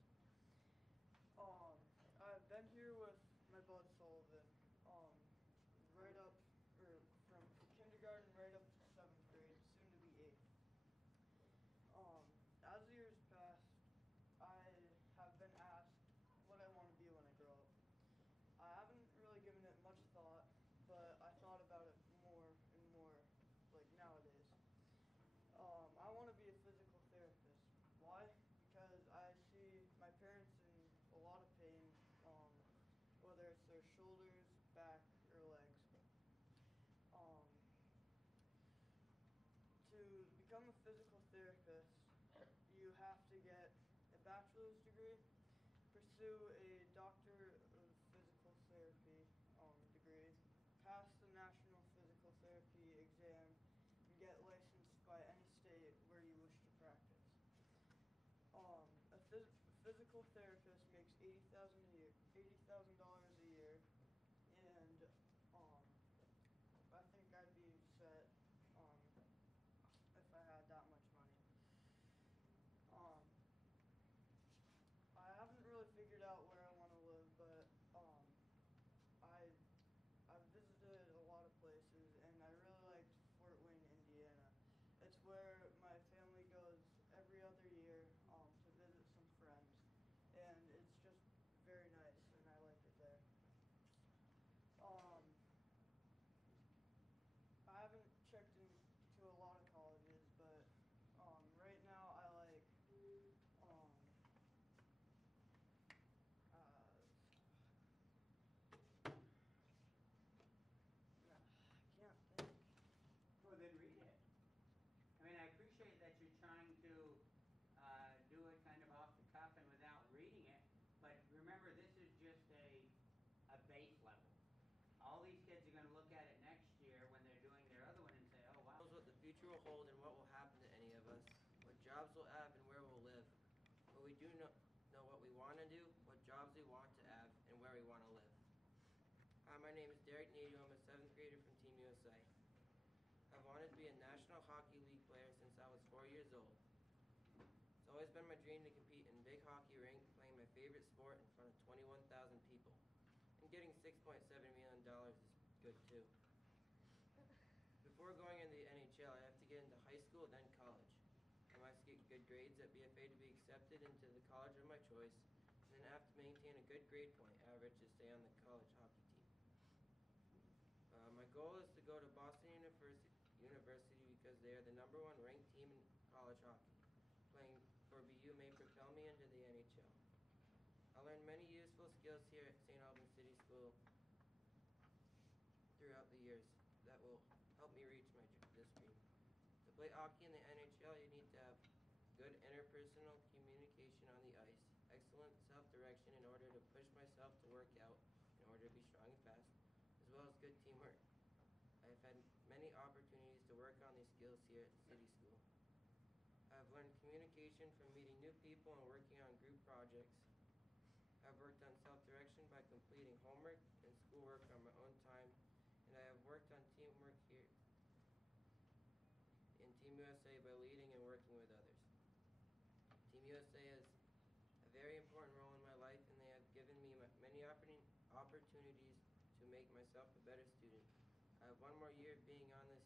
I've been here with my bud Sullivan, from kindergarten right up to 7th grade, soon to be 8th. As the years passed, I have been asked what I want to be when I grow up. I haven't really given it much thought, but I thought about it more and more, like nowadays. I want to be a physical therapist. Why? Because I see my parents in a lot of pain, whether it's their shoulders, back, or legs. To become a physical therapist, you have to get a bachelor's degree, pursue a doctor of physical therapy degree, pass the National Physical Therapy exam, and get licensed by any state where you wish to practice. A physical therapist makes $80,000 a year, and I think I'd be set if I had that much money. I haven't really figured out where I want to live, but I've visited a lot of places, and I really liked Fort Wayne, Indiana. It's where my family goes every other year to visit some friends, and it's just very nice, and I like it there. I haven't checked into a lot of colleges, but right now I like I can't think. Well, then read it. I mean, I appreciate that you're trying to do it kind of off the cuff and without reading it, but remember, this is just a base level. All these kids are going to look at it next year when they're doing their other one and say, oh, wow. Who knows what the future will hold and what will happen to any of us, what jobs we'll have and where we'll live. But we do know what we want to do, what jobs we want to have, and where we want to live. Hi, my name is Derek Nadeau. I'm a 7th grader from Team USA. I've wanted to be a National Hockey League player since I was 4 years old. It's always been my dream to compete in big hockey rink, playing my favorite sport in front of 21,000 people. And getting $6.7 million is good too. Before going into the NHL, I have to get into high school, then college. I must get good grades at BFA to be accepted into the college of my choice, and then I have to maintain a good grade point average to stay on the college hockey team. My goal is to go to Boston University because they are the #1 ranked team in college hockey. Playing for BU may propel me into the NHL. I learned many useful skills here at St. Albans City School throughout the years that will help me reach this dream. To play hockey in the NHL, you need to have good interpersonal communication on the ice, excellent self-direction in order to push myself to work out in order to be strong and fast, as well as good teamwork. I've had many opportunities to work on these skills here at the City School. I've learned communication from meeting new people and working on group projects. I've worked on self-direction by completing homework and schoolwork on my own time, and I have worked on teamwork here in Team USA by leading and working with others. Team USA has a very important role in my life, and they have given me many opportunities to make myself a better student. I have one more year being on this